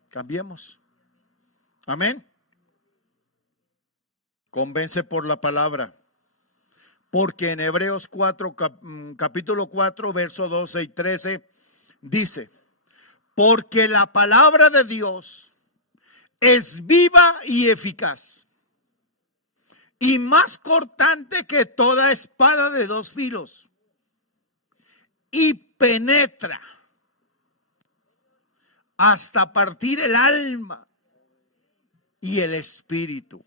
cambiemos. Amén. Convence por la palabra. Porque en Hebreos 4, capítulo 4, verso 12 y 13, dice: porque la palabra de Dios es viva y eficaz, y más cortante que toda espada de dos filos, y penetra hasta partir el alma y el espíritu,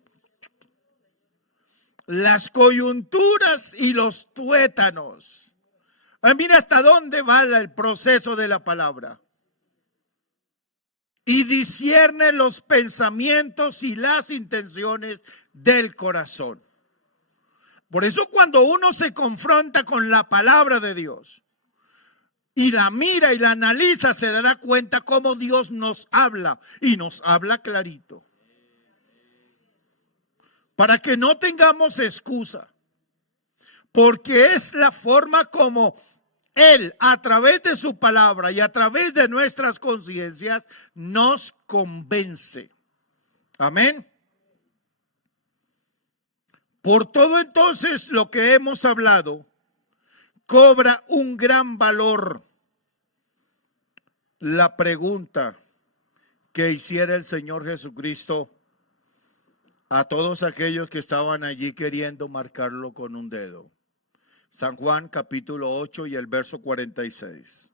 las coyunturas y los tuétanos. Mira hasta dónde va el proceso de la palabra. Y discierne los pensamientos y las intenciones del corazón. Por eso cuando uno se confronta con la palabra de Dios y la mira y la analiza, se dará cuenta cómo Dios nos habla, y nos habla clarito. Para que no tengamos excusa, porque es la forma como Él, a través de su palabra y a través de nuestras conciencias, nos convence. Amén. Por todo entonces lo que hemos hablado cobra un gran valor. La pregunta que hiciera el Señor Jesucristo a todos aquellos que estaban allí queriendo marcarlo con un dedo. San Juan capítulo 8 y el verso 46.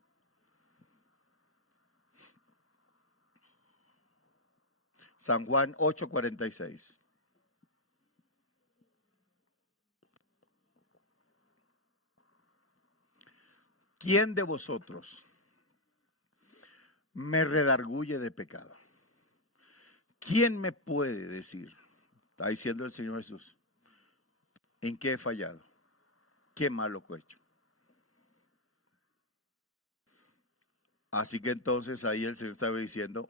San Juan 8:46. ¿Quién de vosotros me redarguye de pecado? ¿Quién me puede decir? Está diciendo el Señor Jesús. ¿En qué he fallado? ¿Qué malo he hecho? Así que entonces ahí el Señor estaba diciendo,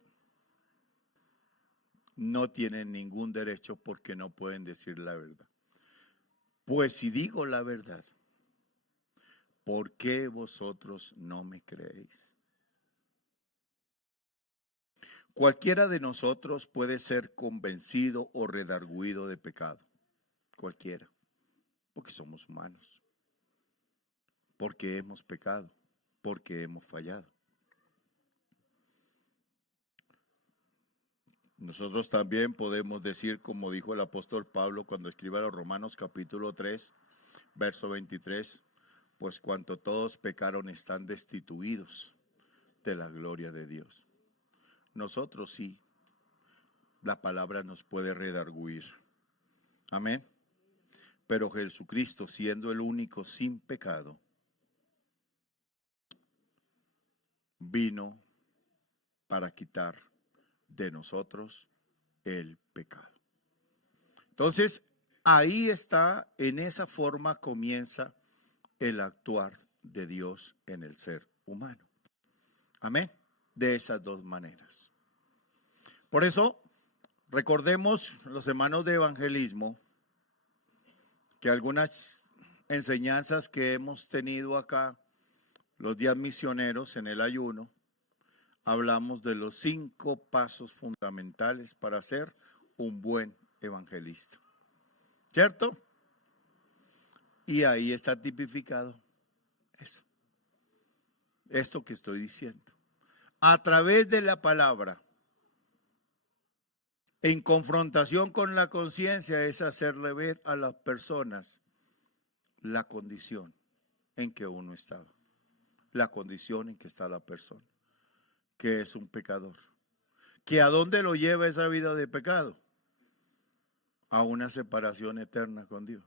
no tienen ningún derecho porque no pueden decir la verdad. Pues si digo la verdad, ¿por qué vosotros no me creéis? Cualquiera de nosotros puede ser convencido o redarguido de pecado. Cualquiera. Porque somos humanos. Porque hemos pecado. Porque hemos fallado. Nosotros también podemos decir, como dijo el apóstol Pablo cuando escribe a los Romanos capítulo 3, verso 23, pues cuanto todos pecaron están destituidos de la gloria de Dios. Nosotros sí, la palabra nos puede redarguir. Amén. Pero Jesucristo, siendo el único sin pecado, vino para quitar de nosotros el pecado. Entonces, ahí está, en esa forma comienza el actuar de Dios en el ser humano. Amén. De esas dos maneras. Por eso, recordemos los hermanos de evangelismo que algunas enseñanzas que hemos tenido acá, los días misioneros en el ayuno, hablamos de los 5 pasos fundamentales para ser un buen evangelista. ¿Cierto? Y ahí está tipificado eso. Esto que estoy diciendo. A través de la palabra, en confrontación con la conciencia, es hacerle ver a las personas la condición en que uno estaba. La condición en que está la persona. Que es un pecador. ¿Que a dónde lo lleva esa vida de pecado? A una separación eterna con Dios.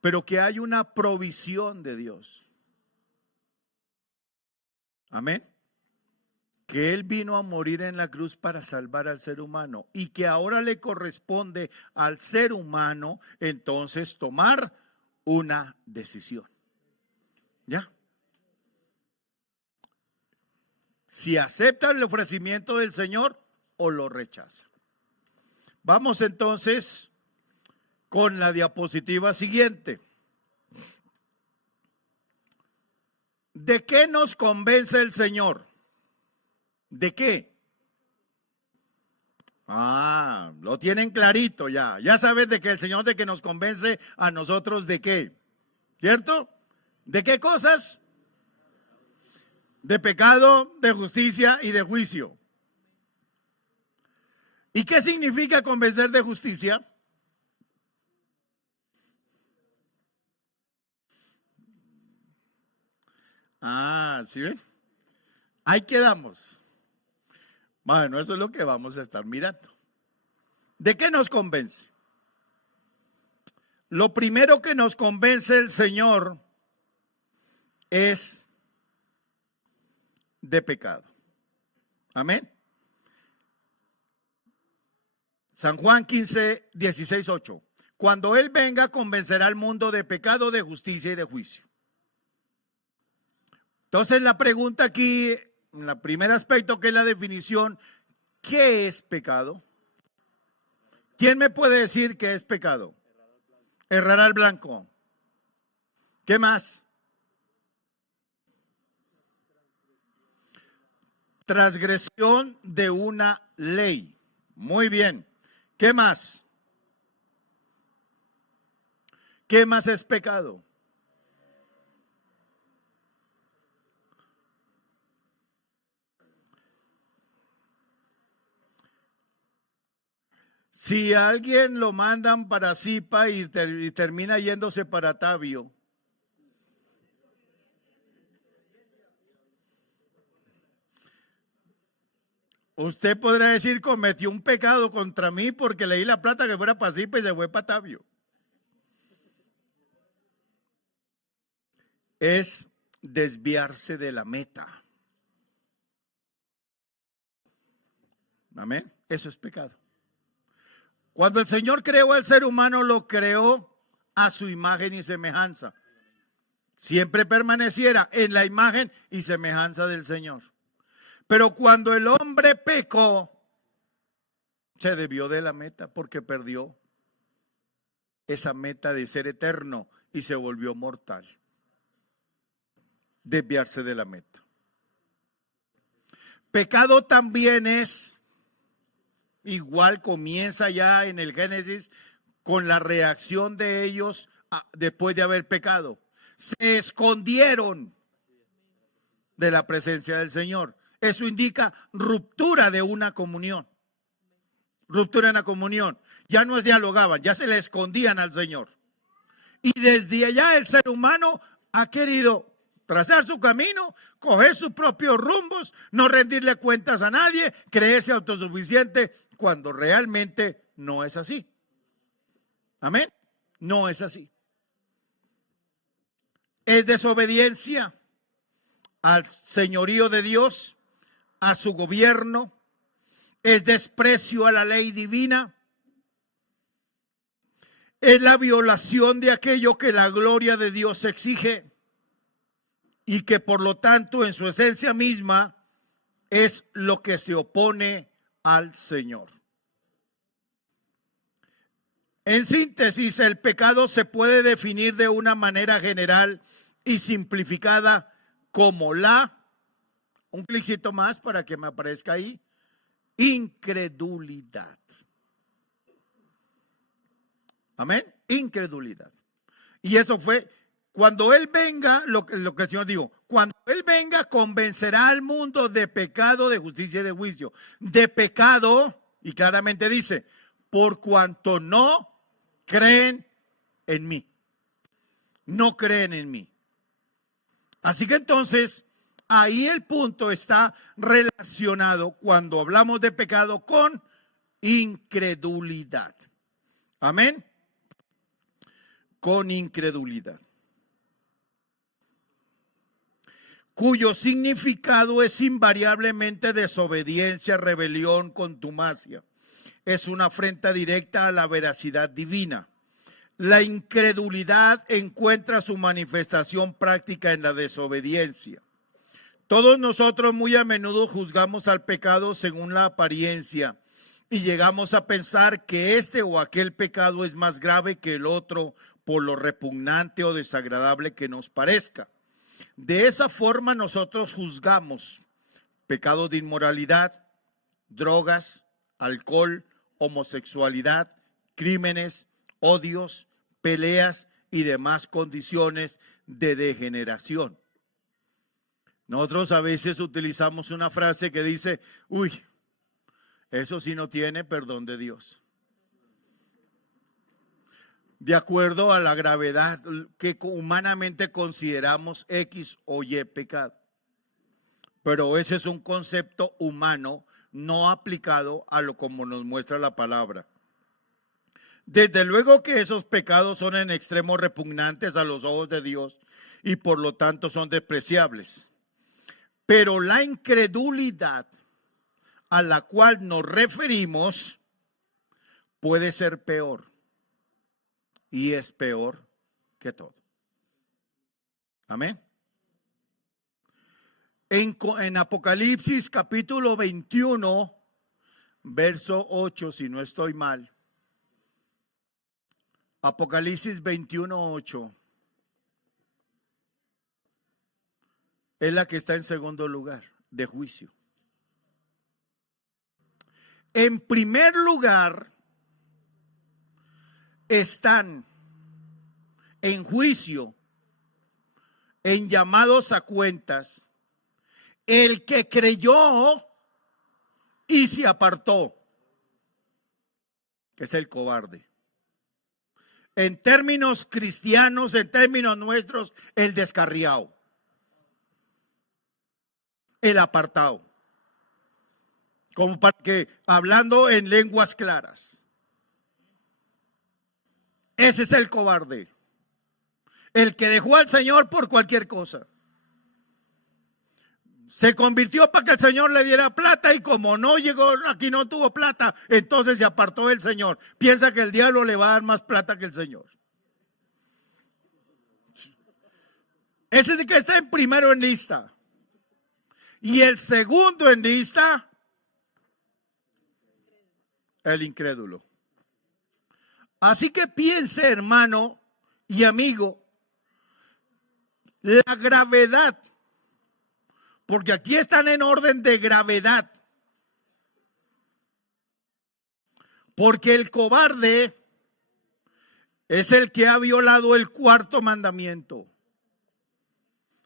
Pero que hay una provisión de Dios. Amén. Que Él vino a morir en la cruz para salvar al ser humano y que ahora le corresponde al ser humano entonces tomar una decisión. ¿Ya? Si acepta el ofrecimiento del Señor o lo rechaza. Vamos entonces con la diapositiva siguiente. ¿De qué nos convence el Señor? ¿De qué? Lo tienen clarito ya. Ya sabes de que el Señor de que nos convence a nosotros de qué. ¿Cierto? ¿De qué cosas? De pecado, de justicia y de juicio. ¿Y qué significa convencer de justicia? ¿Sí ven? Ahí quedamos. Bueno, eso es lo que vamos a estar mirando. ¿De qué nos convence? Lo primero que nos convence el Señor es de pecado. Amén. San Juan 15, 16, 8. Cuando Él venga, convencerá al mundo de pecado, de justicia y de juicio. Entonces la pregunta aquí, el primer aspecto que es la definición, ¿qué es pecado? ¿Quién me puede decir qué es pecado? Errar al blanco. ¿Qué más? Transgresión de una ley. Muy bien. ¿Qué más? ¿Qué más es pecado? Si a alguien lo mandan para Zipa y termina yéndose para Tabio, usted podrá decir, cometió un pecado contra mí porque le di la plata que fuera para Zipa y se fue para Tabio. Es desviarse de la meta. Amén. Eso es pecado. Cuando el Señor creó al ser humano, lo creó a su imagen y semejanza. Siempre permaneciera en la imagen y semejanza del Señor. Pero cuando el hombre pecó, se desvió de la meta porque perdió esa meta de ser eterno y se volvió mortal. Desviarse de la meta. Pecado también es, igual comienza ya en el Génesis, con la reacción de ellos después de haber pecado. Se escondieron de la presencia del Señor. Eso indica ruptura de una comunión. Ruptura en la comunión. Ya no dialogaban, ya se le escondían al Señor. Y desde allá el ser humano ha querido trazar su camino, coger sus propios rumbos, no rendirle cuentas a nadie, creerse autosuficiente, cuando realmente no es así. Amén. No es así. Es desobediencia al señorío de Dios, a su gobierno, es desprecio a la ley divina, es la violación de aquello que la gloria de Dios exige y que por lo tanto en su esencia misma es lo que se opone al Señor. En síntesis, el pecado se puede definir de una manera general y simplificada como un clicito más para que me aparezca ahí, incredulidad. Amén, incredulidad. Y eso fue, cuando Él venga, lo que el Señor dijo, cuando Él venga convencerá al mundo de pecado, de justicia y de juicio. De pecado, y claramente dice, por cuanto no creen en mí. No creen en mí. Así que entonces, ahí el punto está relacionado cuando hablamos de pecado con incredulidad. Amén. Con incredulidad. Cuyo significado es invariablemente desobediencia, rebelión, contumacia. Es una afrenta directa a la veracidad divina. La incredulidad encuentra su manifestación práctica en la desobediencia. Todos nosotros muy a menudo juzgamos al pecado según la apariencia y llegamos a pensar que este o aquel pecado es más grave que el otro por lo repugnante o desagradable que nos parezca. De esa forma nosotros juzgamos pecados de inmoralidad, drogas, alcohol, homosexualidad, crímenes, odios, peleas y demás condiciones de degeneración. Nosotros a veces utilizamos una frase que dice, uy, eso sí no tiene perdón de Dios. De acuerdo a la gravedad que humanamente consideramos X o Y pecado. Pero ese es un concepto humano no aplicado a lo como nos muestra la palabra. Desde luego que esos pecados son en extremo repugnantes a los ojos de Dios y por lo tanto son despreciables. Pero la incredulidad a la cual nos referimos puede ser peor. Y es peor que todo. Amén. En Apocalipsis capítulo 21, verso 8, si no estoy mal. Apocalipsis 21, 8. Es la que está en segundo lugar de juicio. En primer lugar, están en juicio, en llamados a cuentas, el que creyó y se apartó, que es el cobarde. En términos cristianos, en términos nuestros, el descarriado, el apartado. Como para que, hablando en lenguas claras, ese es el cobarde, el que dejó al Señor por cualquier cosa. Se convirtió para que el Señor le diera plata y como no llegó, aquí no tuvo plata, entonces se apartó del Señor. Piensa que el diablo le va a dar más plata que el Señor. Ese es el que está en primero en lista. Y el segundo en lista, el incrédulo. Así que piense, hermano y amigo, la gravedad, porque aquí están en orden de gravedad. Porque el cobarde es el que ha violado el cuarto mandamiento.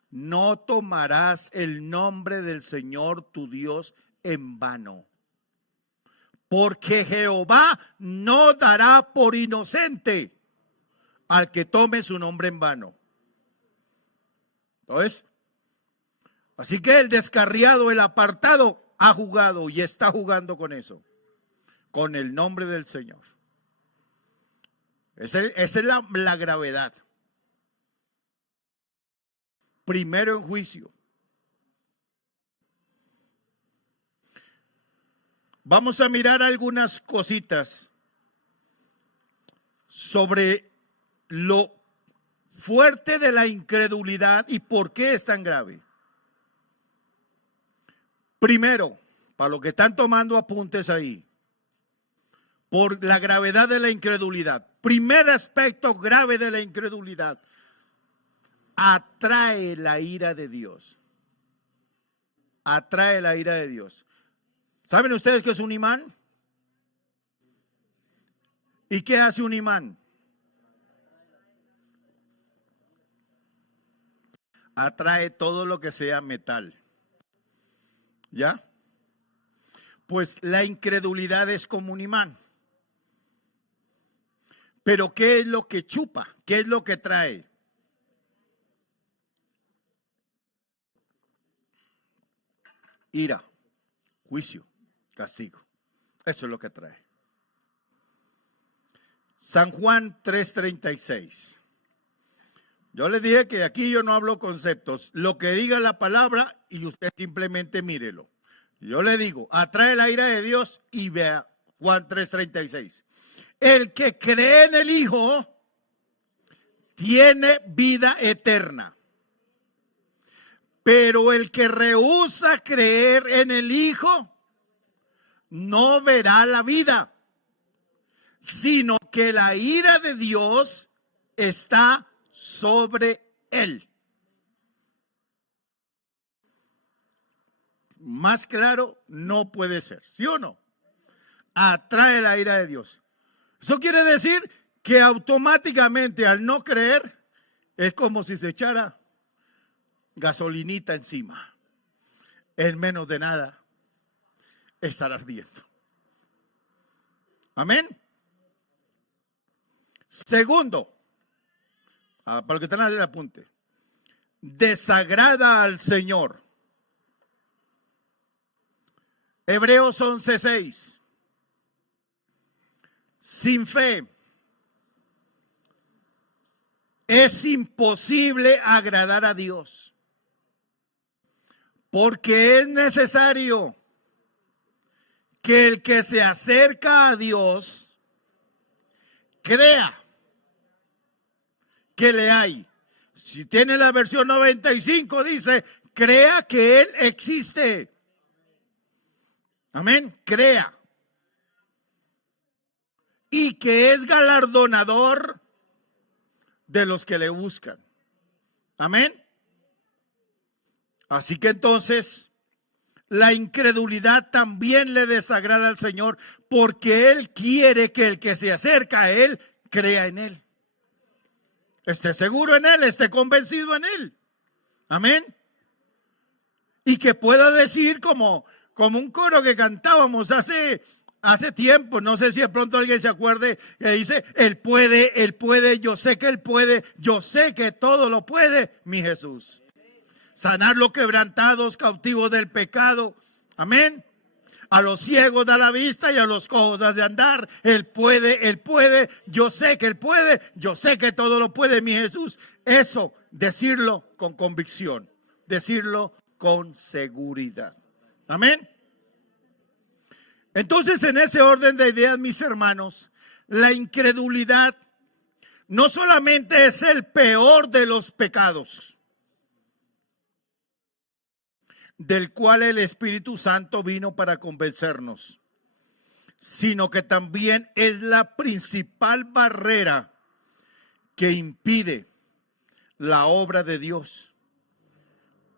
No tomarás el nombre del Señor tu Dios en vano. Porque Jehová no dará por inocente al que tome su nombre en vano. Entonces, así que el descarriado, el apartado, ha jugado y está jugando con eso, con el nombre del Señor. Esa es la gravedad. Primero en juicio. Vamos a mirar algunas cositas sobre lo fuerte de la incredulidad y por qué es tan grave. Primero, para los que están tomando apuntes ahí, por la gravedad de la incredulidad. Primer aspecto grave de la incredulidad: atrae la ira de Dios. Atrae la ira de Dios. ¿Saben ustedes qué es un imán? ¿Y qué hace un imán? Atrae todo lo que sea metal. ¿Ya? Pues la incredulidad es como un imán. Pero ¿qué es lo que chupa? ¿Qué es lo que trae? Ira, juicio, castigo. Eso es lo que trae. San Juan 3:36. Yo les dije que aquí yo no hablo conceptos. Lo que diga la palabra y usted simplemente mírelo. Yo le digo, atrae la ira de Dios y vea Juan 3:36. El que cree en el Hijo tiene vida eterna. Pero el que rehúsa creer en el Hijo no verá la vida, sino que la ira de Dios está sobre él. Más claro no puede ser, ¿sí o no? Atrae la ira de Dios. Eso quiere decir que automáticamente al no creer es como si se echara gasolinita encima. En menos de nada estará ardiendo. Amén. Segundo, para los que están en el apunte, desagrada al Señor. Hebreos 11:6. Sin fe es imposible agradar a Dios, porque es necesario que el que se acerca a Dios crea que le hay. Si tiene la versión 95, dice, crea que Él existe. Amén, crea. Y que es galardonador de los que le buscan. Amén. Así que entonces, la incredulidad también le desagrada al Señor, porque Él quiere que el que se acerca a Él crea en Él. Esté seguro en Él, esté convencido en Él. Amén. Y que pueda decir como un coro que cantábamos hace tiempo, no sé si de pronto alguien se acuerde, que dice, Él puede, yo sé que Él puede, yo sé que todo lo puede, mi Jesús. Sanar los quebrantados, cautivos del pecado. Amén. A los ciegos da la vista y a los cojos hace andar. Él puede, yo sé que Él puede, yo sé que todo lo puede, mi Jesús. Eso, decirlo con convicción, decirlo con seguridad. Amén. Entonces, en ese orden de ideas, mis hermanos, la incredulidad no solamente es el peor de los pecados, del cual el Espíritu Santo vino para convencernos, sino que también es la principal barrera que impide la obra de Dios,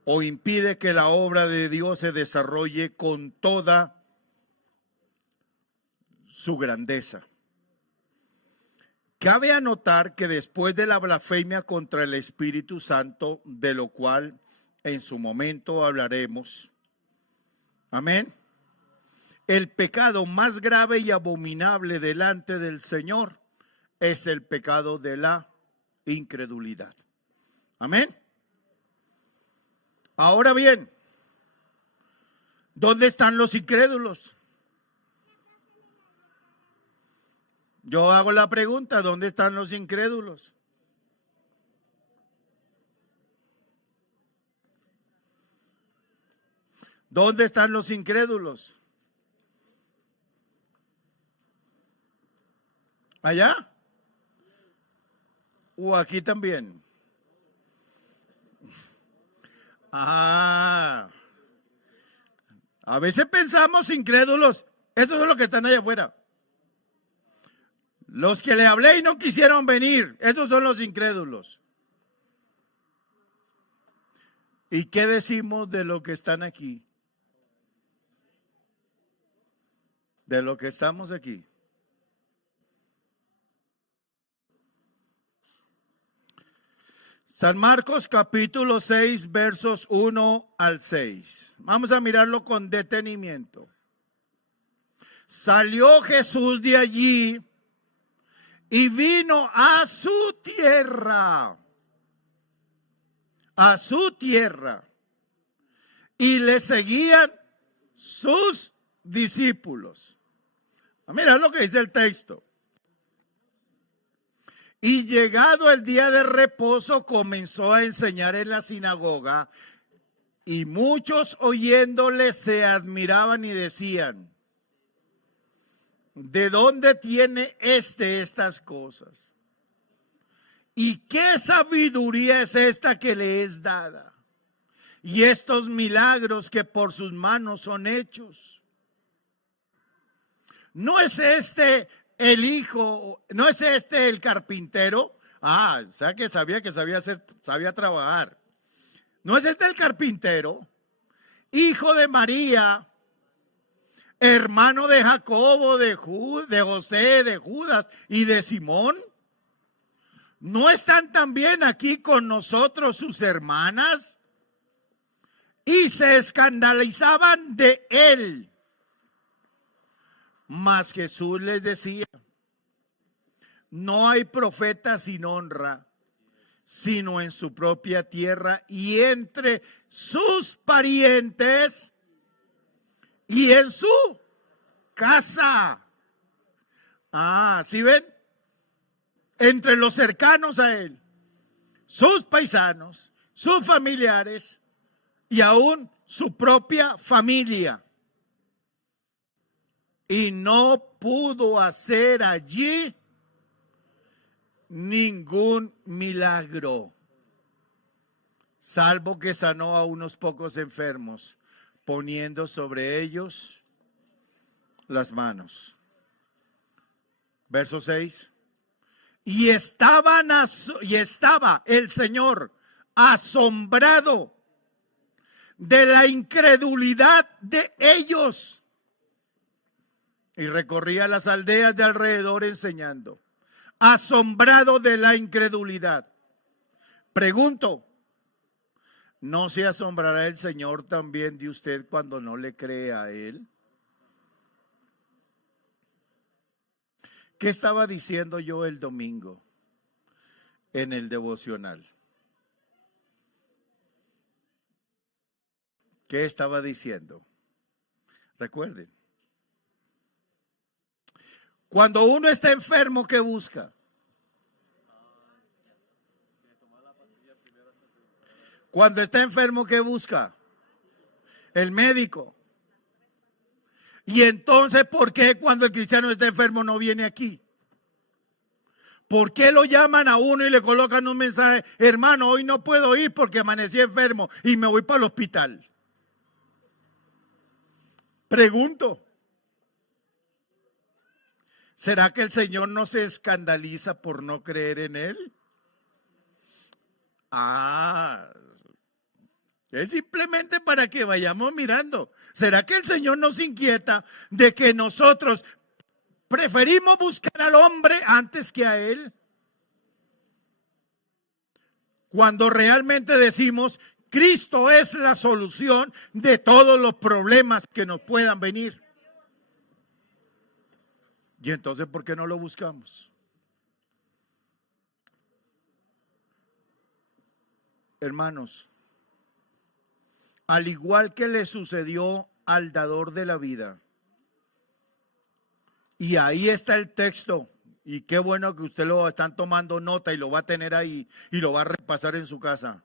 o impide que la obra de Dios se desarrolle con toda su grandeza. Cabe anotar que después de la blasfemia contra el Espíritu Santo, de lo cual en su momento hablaremos, amén, el pecado más grave y abominable delante del Señor es el pecado de la incredulidad. Amén. Ahora bien, ¿dónde están los incrédulos? Yo hago la pregunta, ¿dónde están los incrédulos? ¿Dónde están los incrédulos? ¿Allá? ¿O aquí también? A veces pensamos incrédulos, esos son los que están allá afuera. Los que le hablé y no quisieron venir, esos son los incrédulos. ¿Y qué decimos de los que están aquí? De los que estamos aquí. San Marcos capítulo 6 versos 1 al 6. Vamos a mirarlo con detenimiento. Salió Jesús de allí y vino a su tierra. A su tierra. Y le seguían sus discípulos. Mira lo que dice el texto. Y llegado el día de reposo, comenzó a enseñar en la sinagoga, y muchos oyéndole se admiraban y decían: ¿de dónde tiene estas cosas? ¿Y qué sabiduría es esta que le es dada? Y estos milagros que por sus manos son hechos. ¿No es este el hijo, no es este el carpintero? O sea que sabía sabía trabajar. ¿No es este el carpintero, hijo de María, hermano de Jacobo, de José, de Judas y de Simón? ¿No están también aquí con nosotros sus hermanas? Y se escandalizaban de él. Mas Jesús les decía: no hay profeta sin honra, sino en su propia tierra y entre sus parientes y en su casa. ¿Sí ven? Entre los cercanos a él, sus paisanos, sus familiares y aún su propia familia. Y no pudo hacer allí ningún milagro, salvo que sanó a unos pocos enfermos, poniendo sobre ellos las manos. Verso 6. Y estaba el Señor asombrado de la incredulidad de ellos. Y recorría las aldeas de alrededor enseñando, asombrado de la incredulidad. Pregunto, ¿no se asombrará el Señor también de usted cuando no le cree a Él? ¿Qué estaba diciendo yo el domingo en el devocional? ¿Qué estaba diciendo? Recuerden. Cuando uno está enfermo, ¿qué busca? Cuando está enfermo, ¿qué busca? El médico. Y entonces, ¿por qué cuando el cristiano está enfermo no viene aquí? ¿Por qué lo llaman a uno y le colocan un mensaje? Hermano, hoy no puedo ir porque amanecí enfermo y me voy para el hospital. Pregunto, ¿será que el Señor no se escandaliza por no creer en Él? Es simplemente para que vayamos mirando. ¿Será que el Señor nos inquieta de que nosotros preferimos buscar al hombre antes que a Él? Cuando realmente decimos, Cristo es la solución de todos los problemas que nos puedan venir. Y entonces, ¿por qué no lo buscamos? Hermanos, al igual que le sucedió al dador de la vida, y ahí está el texto, y qué bueno que usted lo están tomando nota y lo va a tener ahí y lo va a repasar en su casa.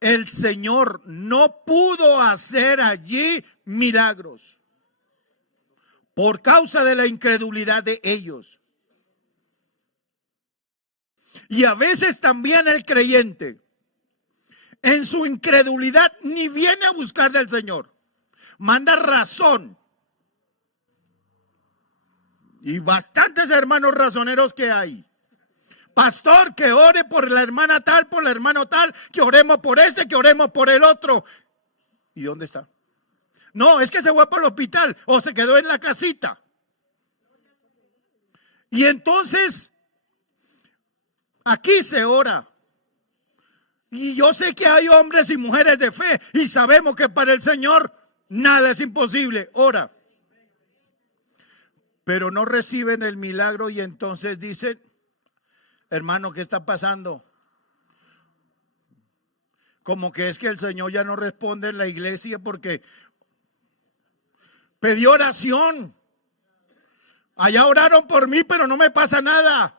El Señor no pudo hacer allí milagros por causa de la incredulidad de ellos. Y a veces también el creyente, en su incredulidad, ni viene a buscar del Señor. Manda razón. Y bastantes hermanos razoneros que hay. Pastor, que ore por la hermana tal, por el hermano tal, que oremos por este, que oremos por el otro. ¿Y dónde está? No, es que se fue para el hospital o se quedó en la casita. Y entonces, aquí se ora. Y yo sé que hay hombres y mujeres de fe y sabemos que para el Señor nada es imposible. Ora. Pero no reciben el milagro y entonces dicen, hermano, ¿qué está pasando? Como que es que el Señor ya no responde en la iglesia porque pedí oración. Allá oraron por mí, pero no me pasa nada.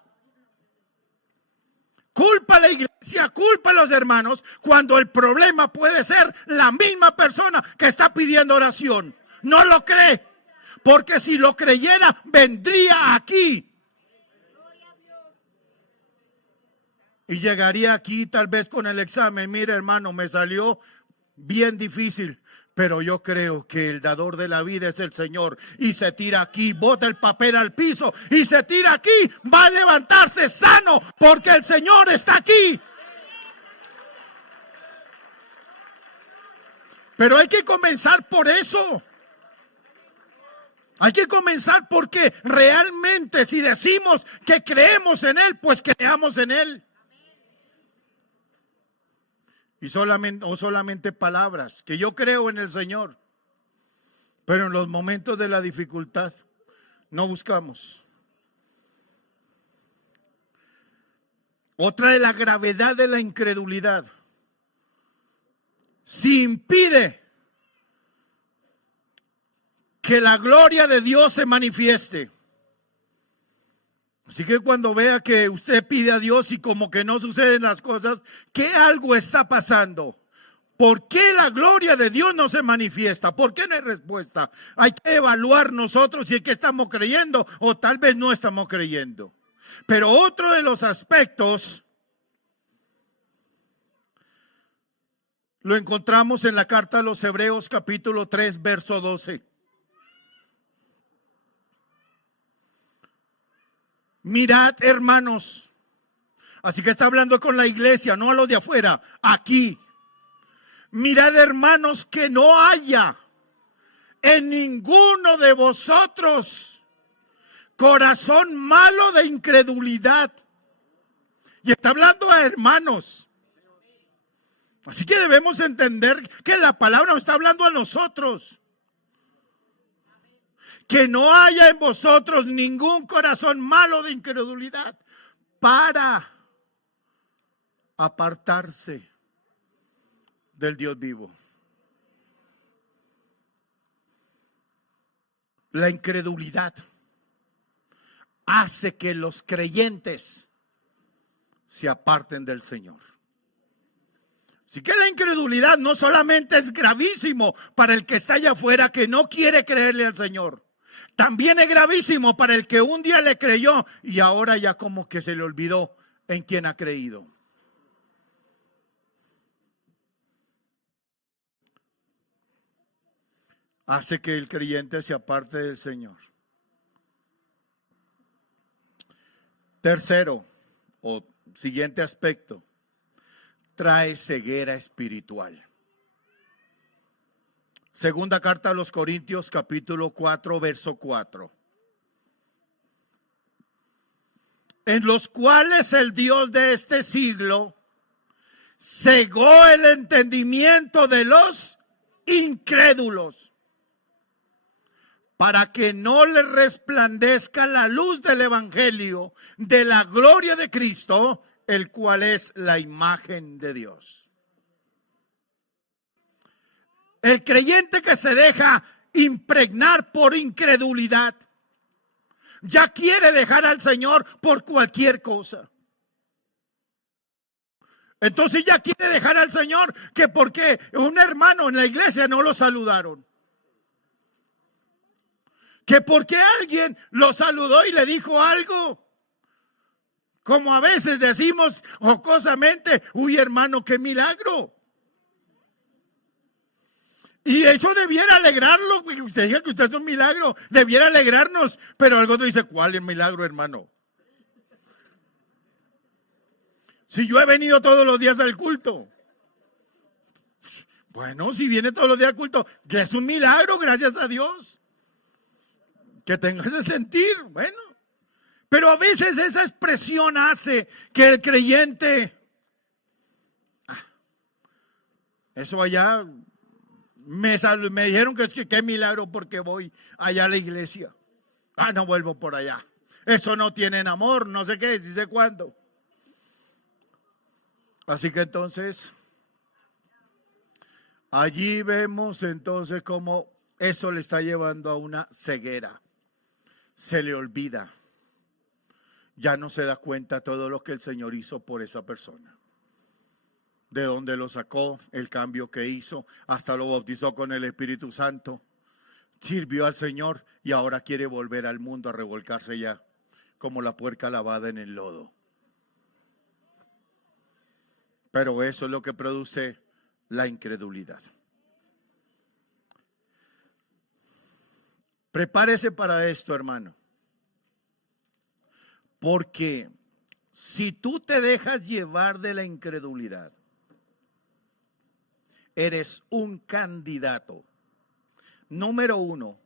Culpa a la iglesia, culpa a los hermanos, cuando el problema puede ser la misma persona que está pidiendo oración. No lo cree, porque si lo creyera, vendría aquí. Y llegaría aquí tal vez con el examen. Mire, hermano, me salió bien difícil, pero yo creo que el dador de la vida es el Señor. Y se tira aquí, bota el papel al piso y se tira aquí. Va a levantarse sano porque el Señor está aquí. Pero hay que comenzar por eso. Hay que comenzar porque realmente si decimos que creemos en Él, pues creamos en Él. Y solamente palabras, que yo creo en el Señor, pero en los momentos de la dificultad no buscamos. Otra de la gravedad de la incredulidad, si impide que la gloria de Dios se manifieste. Así que cuando vea que usted pide a Dios y como que no suceden las cosas, que algo está pasando. ¿Por qué la gloria de Dios no se manifiesta? ¿Por qué no hay respuesta? Hay que evaluar nosotros si es que estamos creyendo o tal vez no estamos creyendo. Pero otro de los aspectos lo encontramos en la carta a los Hebreos capítulo 3 verso 12. Mirad, hermanos, así que está hablando con la iglesia, no a los de afuera, aquí. Mirad, hermanos, que no haya en ninguno de vosotros corazón malo de incredulidad. Y está hablando a hermanos. Así que debemos entender que la palabra nos está hablando a nosotros. Que no haya en vosotros ningún corazón malo de incredulidad para apartarse del Dios vivo. La incredulidad hace que los creyentes se aparten del Señor. Así que la incredulidad no solamente es gravísimo para el que está allá afuera que no quiere creerle al Señor. También es gravísimo para el que un día le creyó y ahora ya como que se le olvidó en quién ha creído. hace que el creyente se aparte del Señor. Tercero, o siguiente aspecto, trae ceguera espiritual. Segunda carta a los Corintios, capítulo 4, verso 4. En los cuales el Dios de este siglo cegó el entendimiento de los incrédulos, para que no les resplandezca la luz del evangelio de la gloria de Cristo, el cual es la imagen de Dios. El creyente que se deja impregnar por incredulidad ya quiere dejar al Señor por cualquier cosa. Entonces ya quiere dejar al Señor que porque un hermano en la iglesia no lo saludaron, que porque alguien lo saludó y le dijo algo, como a veces decimos jocosamente, uy hermano, qué milagro. Y eso debiera alegrarlo, usted diga que usted es un milagro, debiera alegrarnos, pero algo otro dice, ¿cuál es el milagro, hermano? Si yo he venido todos los días al culto. Bueno, si viene todos los días al culto, que es un milagro, gracias a Dios. Que tenga ese sentir, bueno. Pero a veces esa expresión hace que el creyente, eso allá, me dijeron que es que qué milagro porque voy allá a la iglesia. No vuelvo por allá. Eso no tienen amor, no sé qué, ni sé cuándo. Así que entonces, allí vemos entonces cómo eso le está llevando a una ceguera. Se le olvida. Ya no se da cuenta todo lo que el Señor hizo por esa persona. De dónde lo sacó, el cambio que hizo, hasta lo bautizó con el Espíritu Santo. Sirvió al Señor y ahora quiere volver al mundo a revolcarse ya, como la puerca lavada en el lodo. Pero eso es lo que produce la incredulidad. Prepárese para esto, hermano. Porque si tú te dejas llevar de la incredulidad, eres un candidato número 1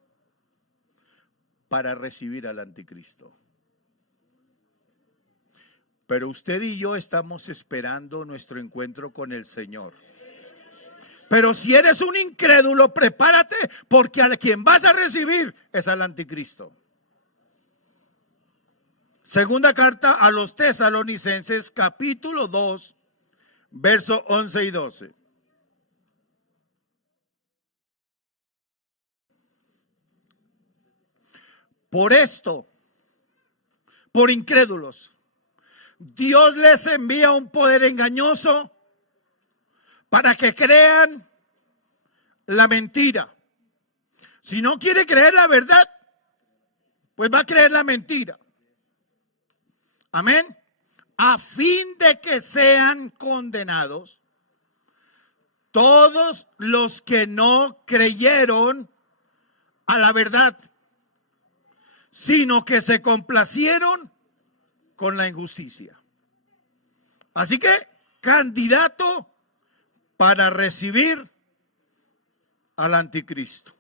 para recibir al anticristo. Pero usted y yo estamos esperando nuestro encuentro con el Señor. Pero si eres un incrédulo, prepárate, porque a quien vas a recibir es al anticristo. Segunda carta a los Tesalonicenses, capítulo 2, versos 11 y 12. Por esto, por incrédulos, Dios les envía un poder engañoso para que crean la mentira. Si no quiere creer la verdad, pues va a creer la mentira. Amén. A fin de que sean condenados todos los que no creyeron a la verdad, sino que se complacieron con la injusticia. Así que, candidato para recibir al anticristo.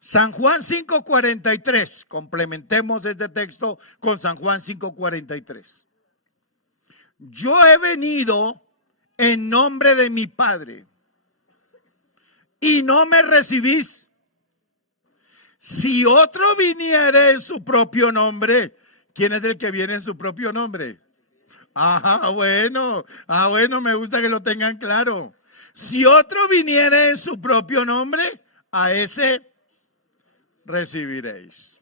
San Juan 5:43, complementemos este texto con San Juan 5:43. Yo he venido en nombre de mi Padre y no me recibís. Si otro viniere en su propio nombre, ¿quién es el que viene en su propio nombre? Bueno, me gusta que lo tengan claro. Si otro viniere en su propio nombre, a ese recibiréis.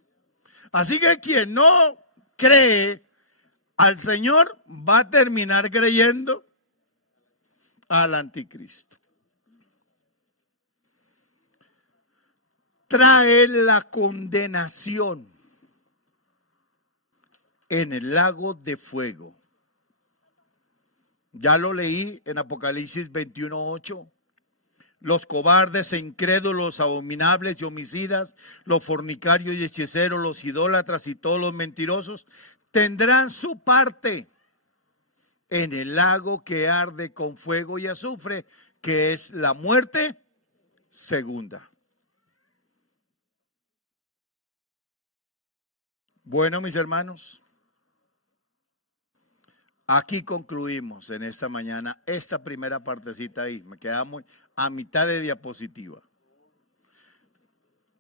Así que quien no cree al Señor va a terminar creyendo al anticristo. Trae la condenación en el lago de fuego. Ya lo leí en Apocalipsis 21:8. los cobardes e incrédulos, abominables y homicidas, los fornicarios y hechiceros, los idólatras y todos los mentirosos, tendrán su parte en el lago que arde con fuego y azufre, que es la muerte segunda. Bueno, mis hermanos, aquí concluimos en esta mañana esta primera partecita ahí. Me quedamos a mitad de diapositiva.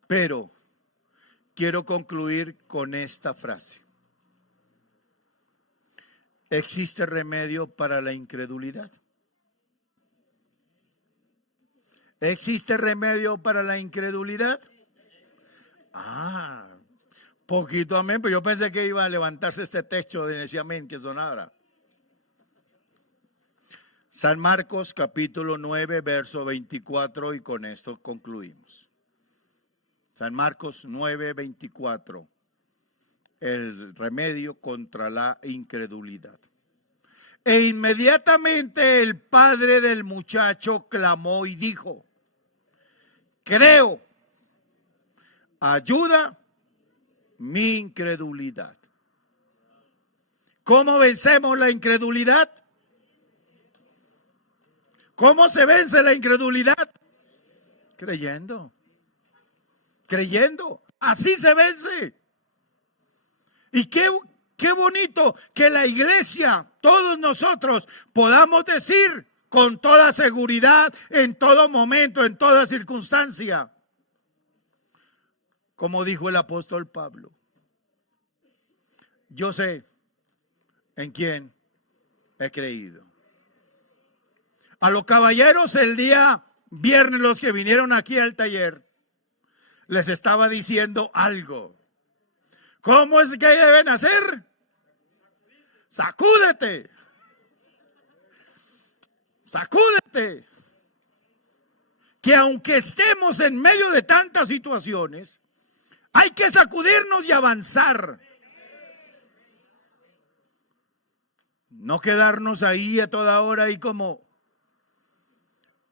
Pero quiero concluir con esta frase. ¿Existe remedio para la incredulidad? ¿Existe remedio para la incredulidad? Poquito amén, pero yo pensé que iba a levantarse este techo de amén que sonara. San Marcos capítulo 9, verso 24, y con esto concluimos. San Marcos 9, 24. El remedio contra la incredulidad. E inmediatamente el padre del muchacho clamó y dijo: creo, ayuda mi incredulidad. ¿Cómo vencemos la incredulidad? ¿Cómo se vence la incredulidad? Creyendo. Creyendo. Así se vence. Y qué bonito que la iglesia, todos nosotros, podamos decir con toda seguridad, en todo momento, en toda circunstancia, como dijo el apóstol Pablo: yo sé en quién he creído. A los caballeros el día viernes, los que vinieron aquí al taller, les estaba diciendo algo. ¿Cómo es que deben hacer? Sacúdete. Sacúdete. Que aunque estemos en medio de tantas situaciones, hay que sacudirnos y avanzar. No quedarnos ahí a toda hora y como...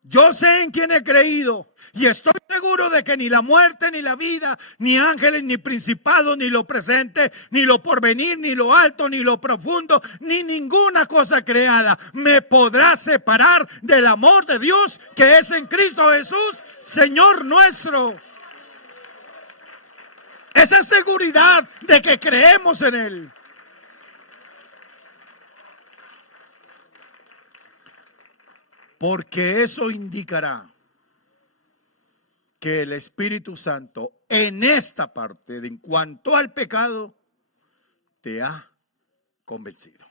Yo sé en quién he creído y estoy seguro de que ni la muerte, ni la vida, ni ángeles, ni principados, ni lo presente, ni lo porvenir, ni lo alto, ni lo profundo, ni ninguna cosa creada me podrá separar del amor de Dios que es en Cristo Jesús, Señor nuestro. Esa seguridad de que creemos en Él. Porque eso indicará que el Espíritu Santo en esta parte, en cuanto al pecado, te ha convencido.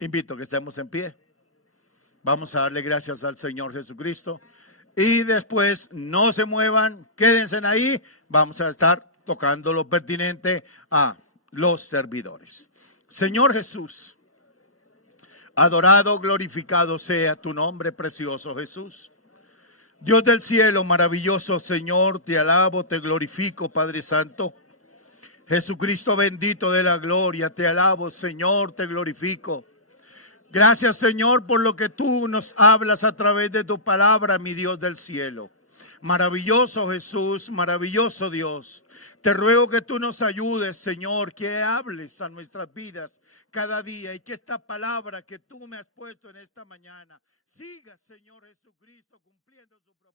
Invito a que estemos en pie. Vamos a darle gracias al Señor Jesucristo. Y después no se muevan, quédense ahí. Vamos a estar tocando lo pertinente a los servidores. Señor Jesús, adorado, glorificado sea tu nombre precioso, Jesús. Dios del cielo, maravilloso Señor, te alabo, te glorifico, Padre Santo. Jesucristo bendito de la gloria, te alabo, Señor, te glorifico. Gracias, Señor, por lo que tú nos hablas a través de tu palabra, mi Dios del cielo. Maravilloso Jesús, maravilloso Dios. Te ruego que tú nos ayudes, Señor, que hables a nuestras vidas cada día y que esta palabra que tú me has puesto en esta mañana siga, Señor Jesucristo, cumpliendo su propósito.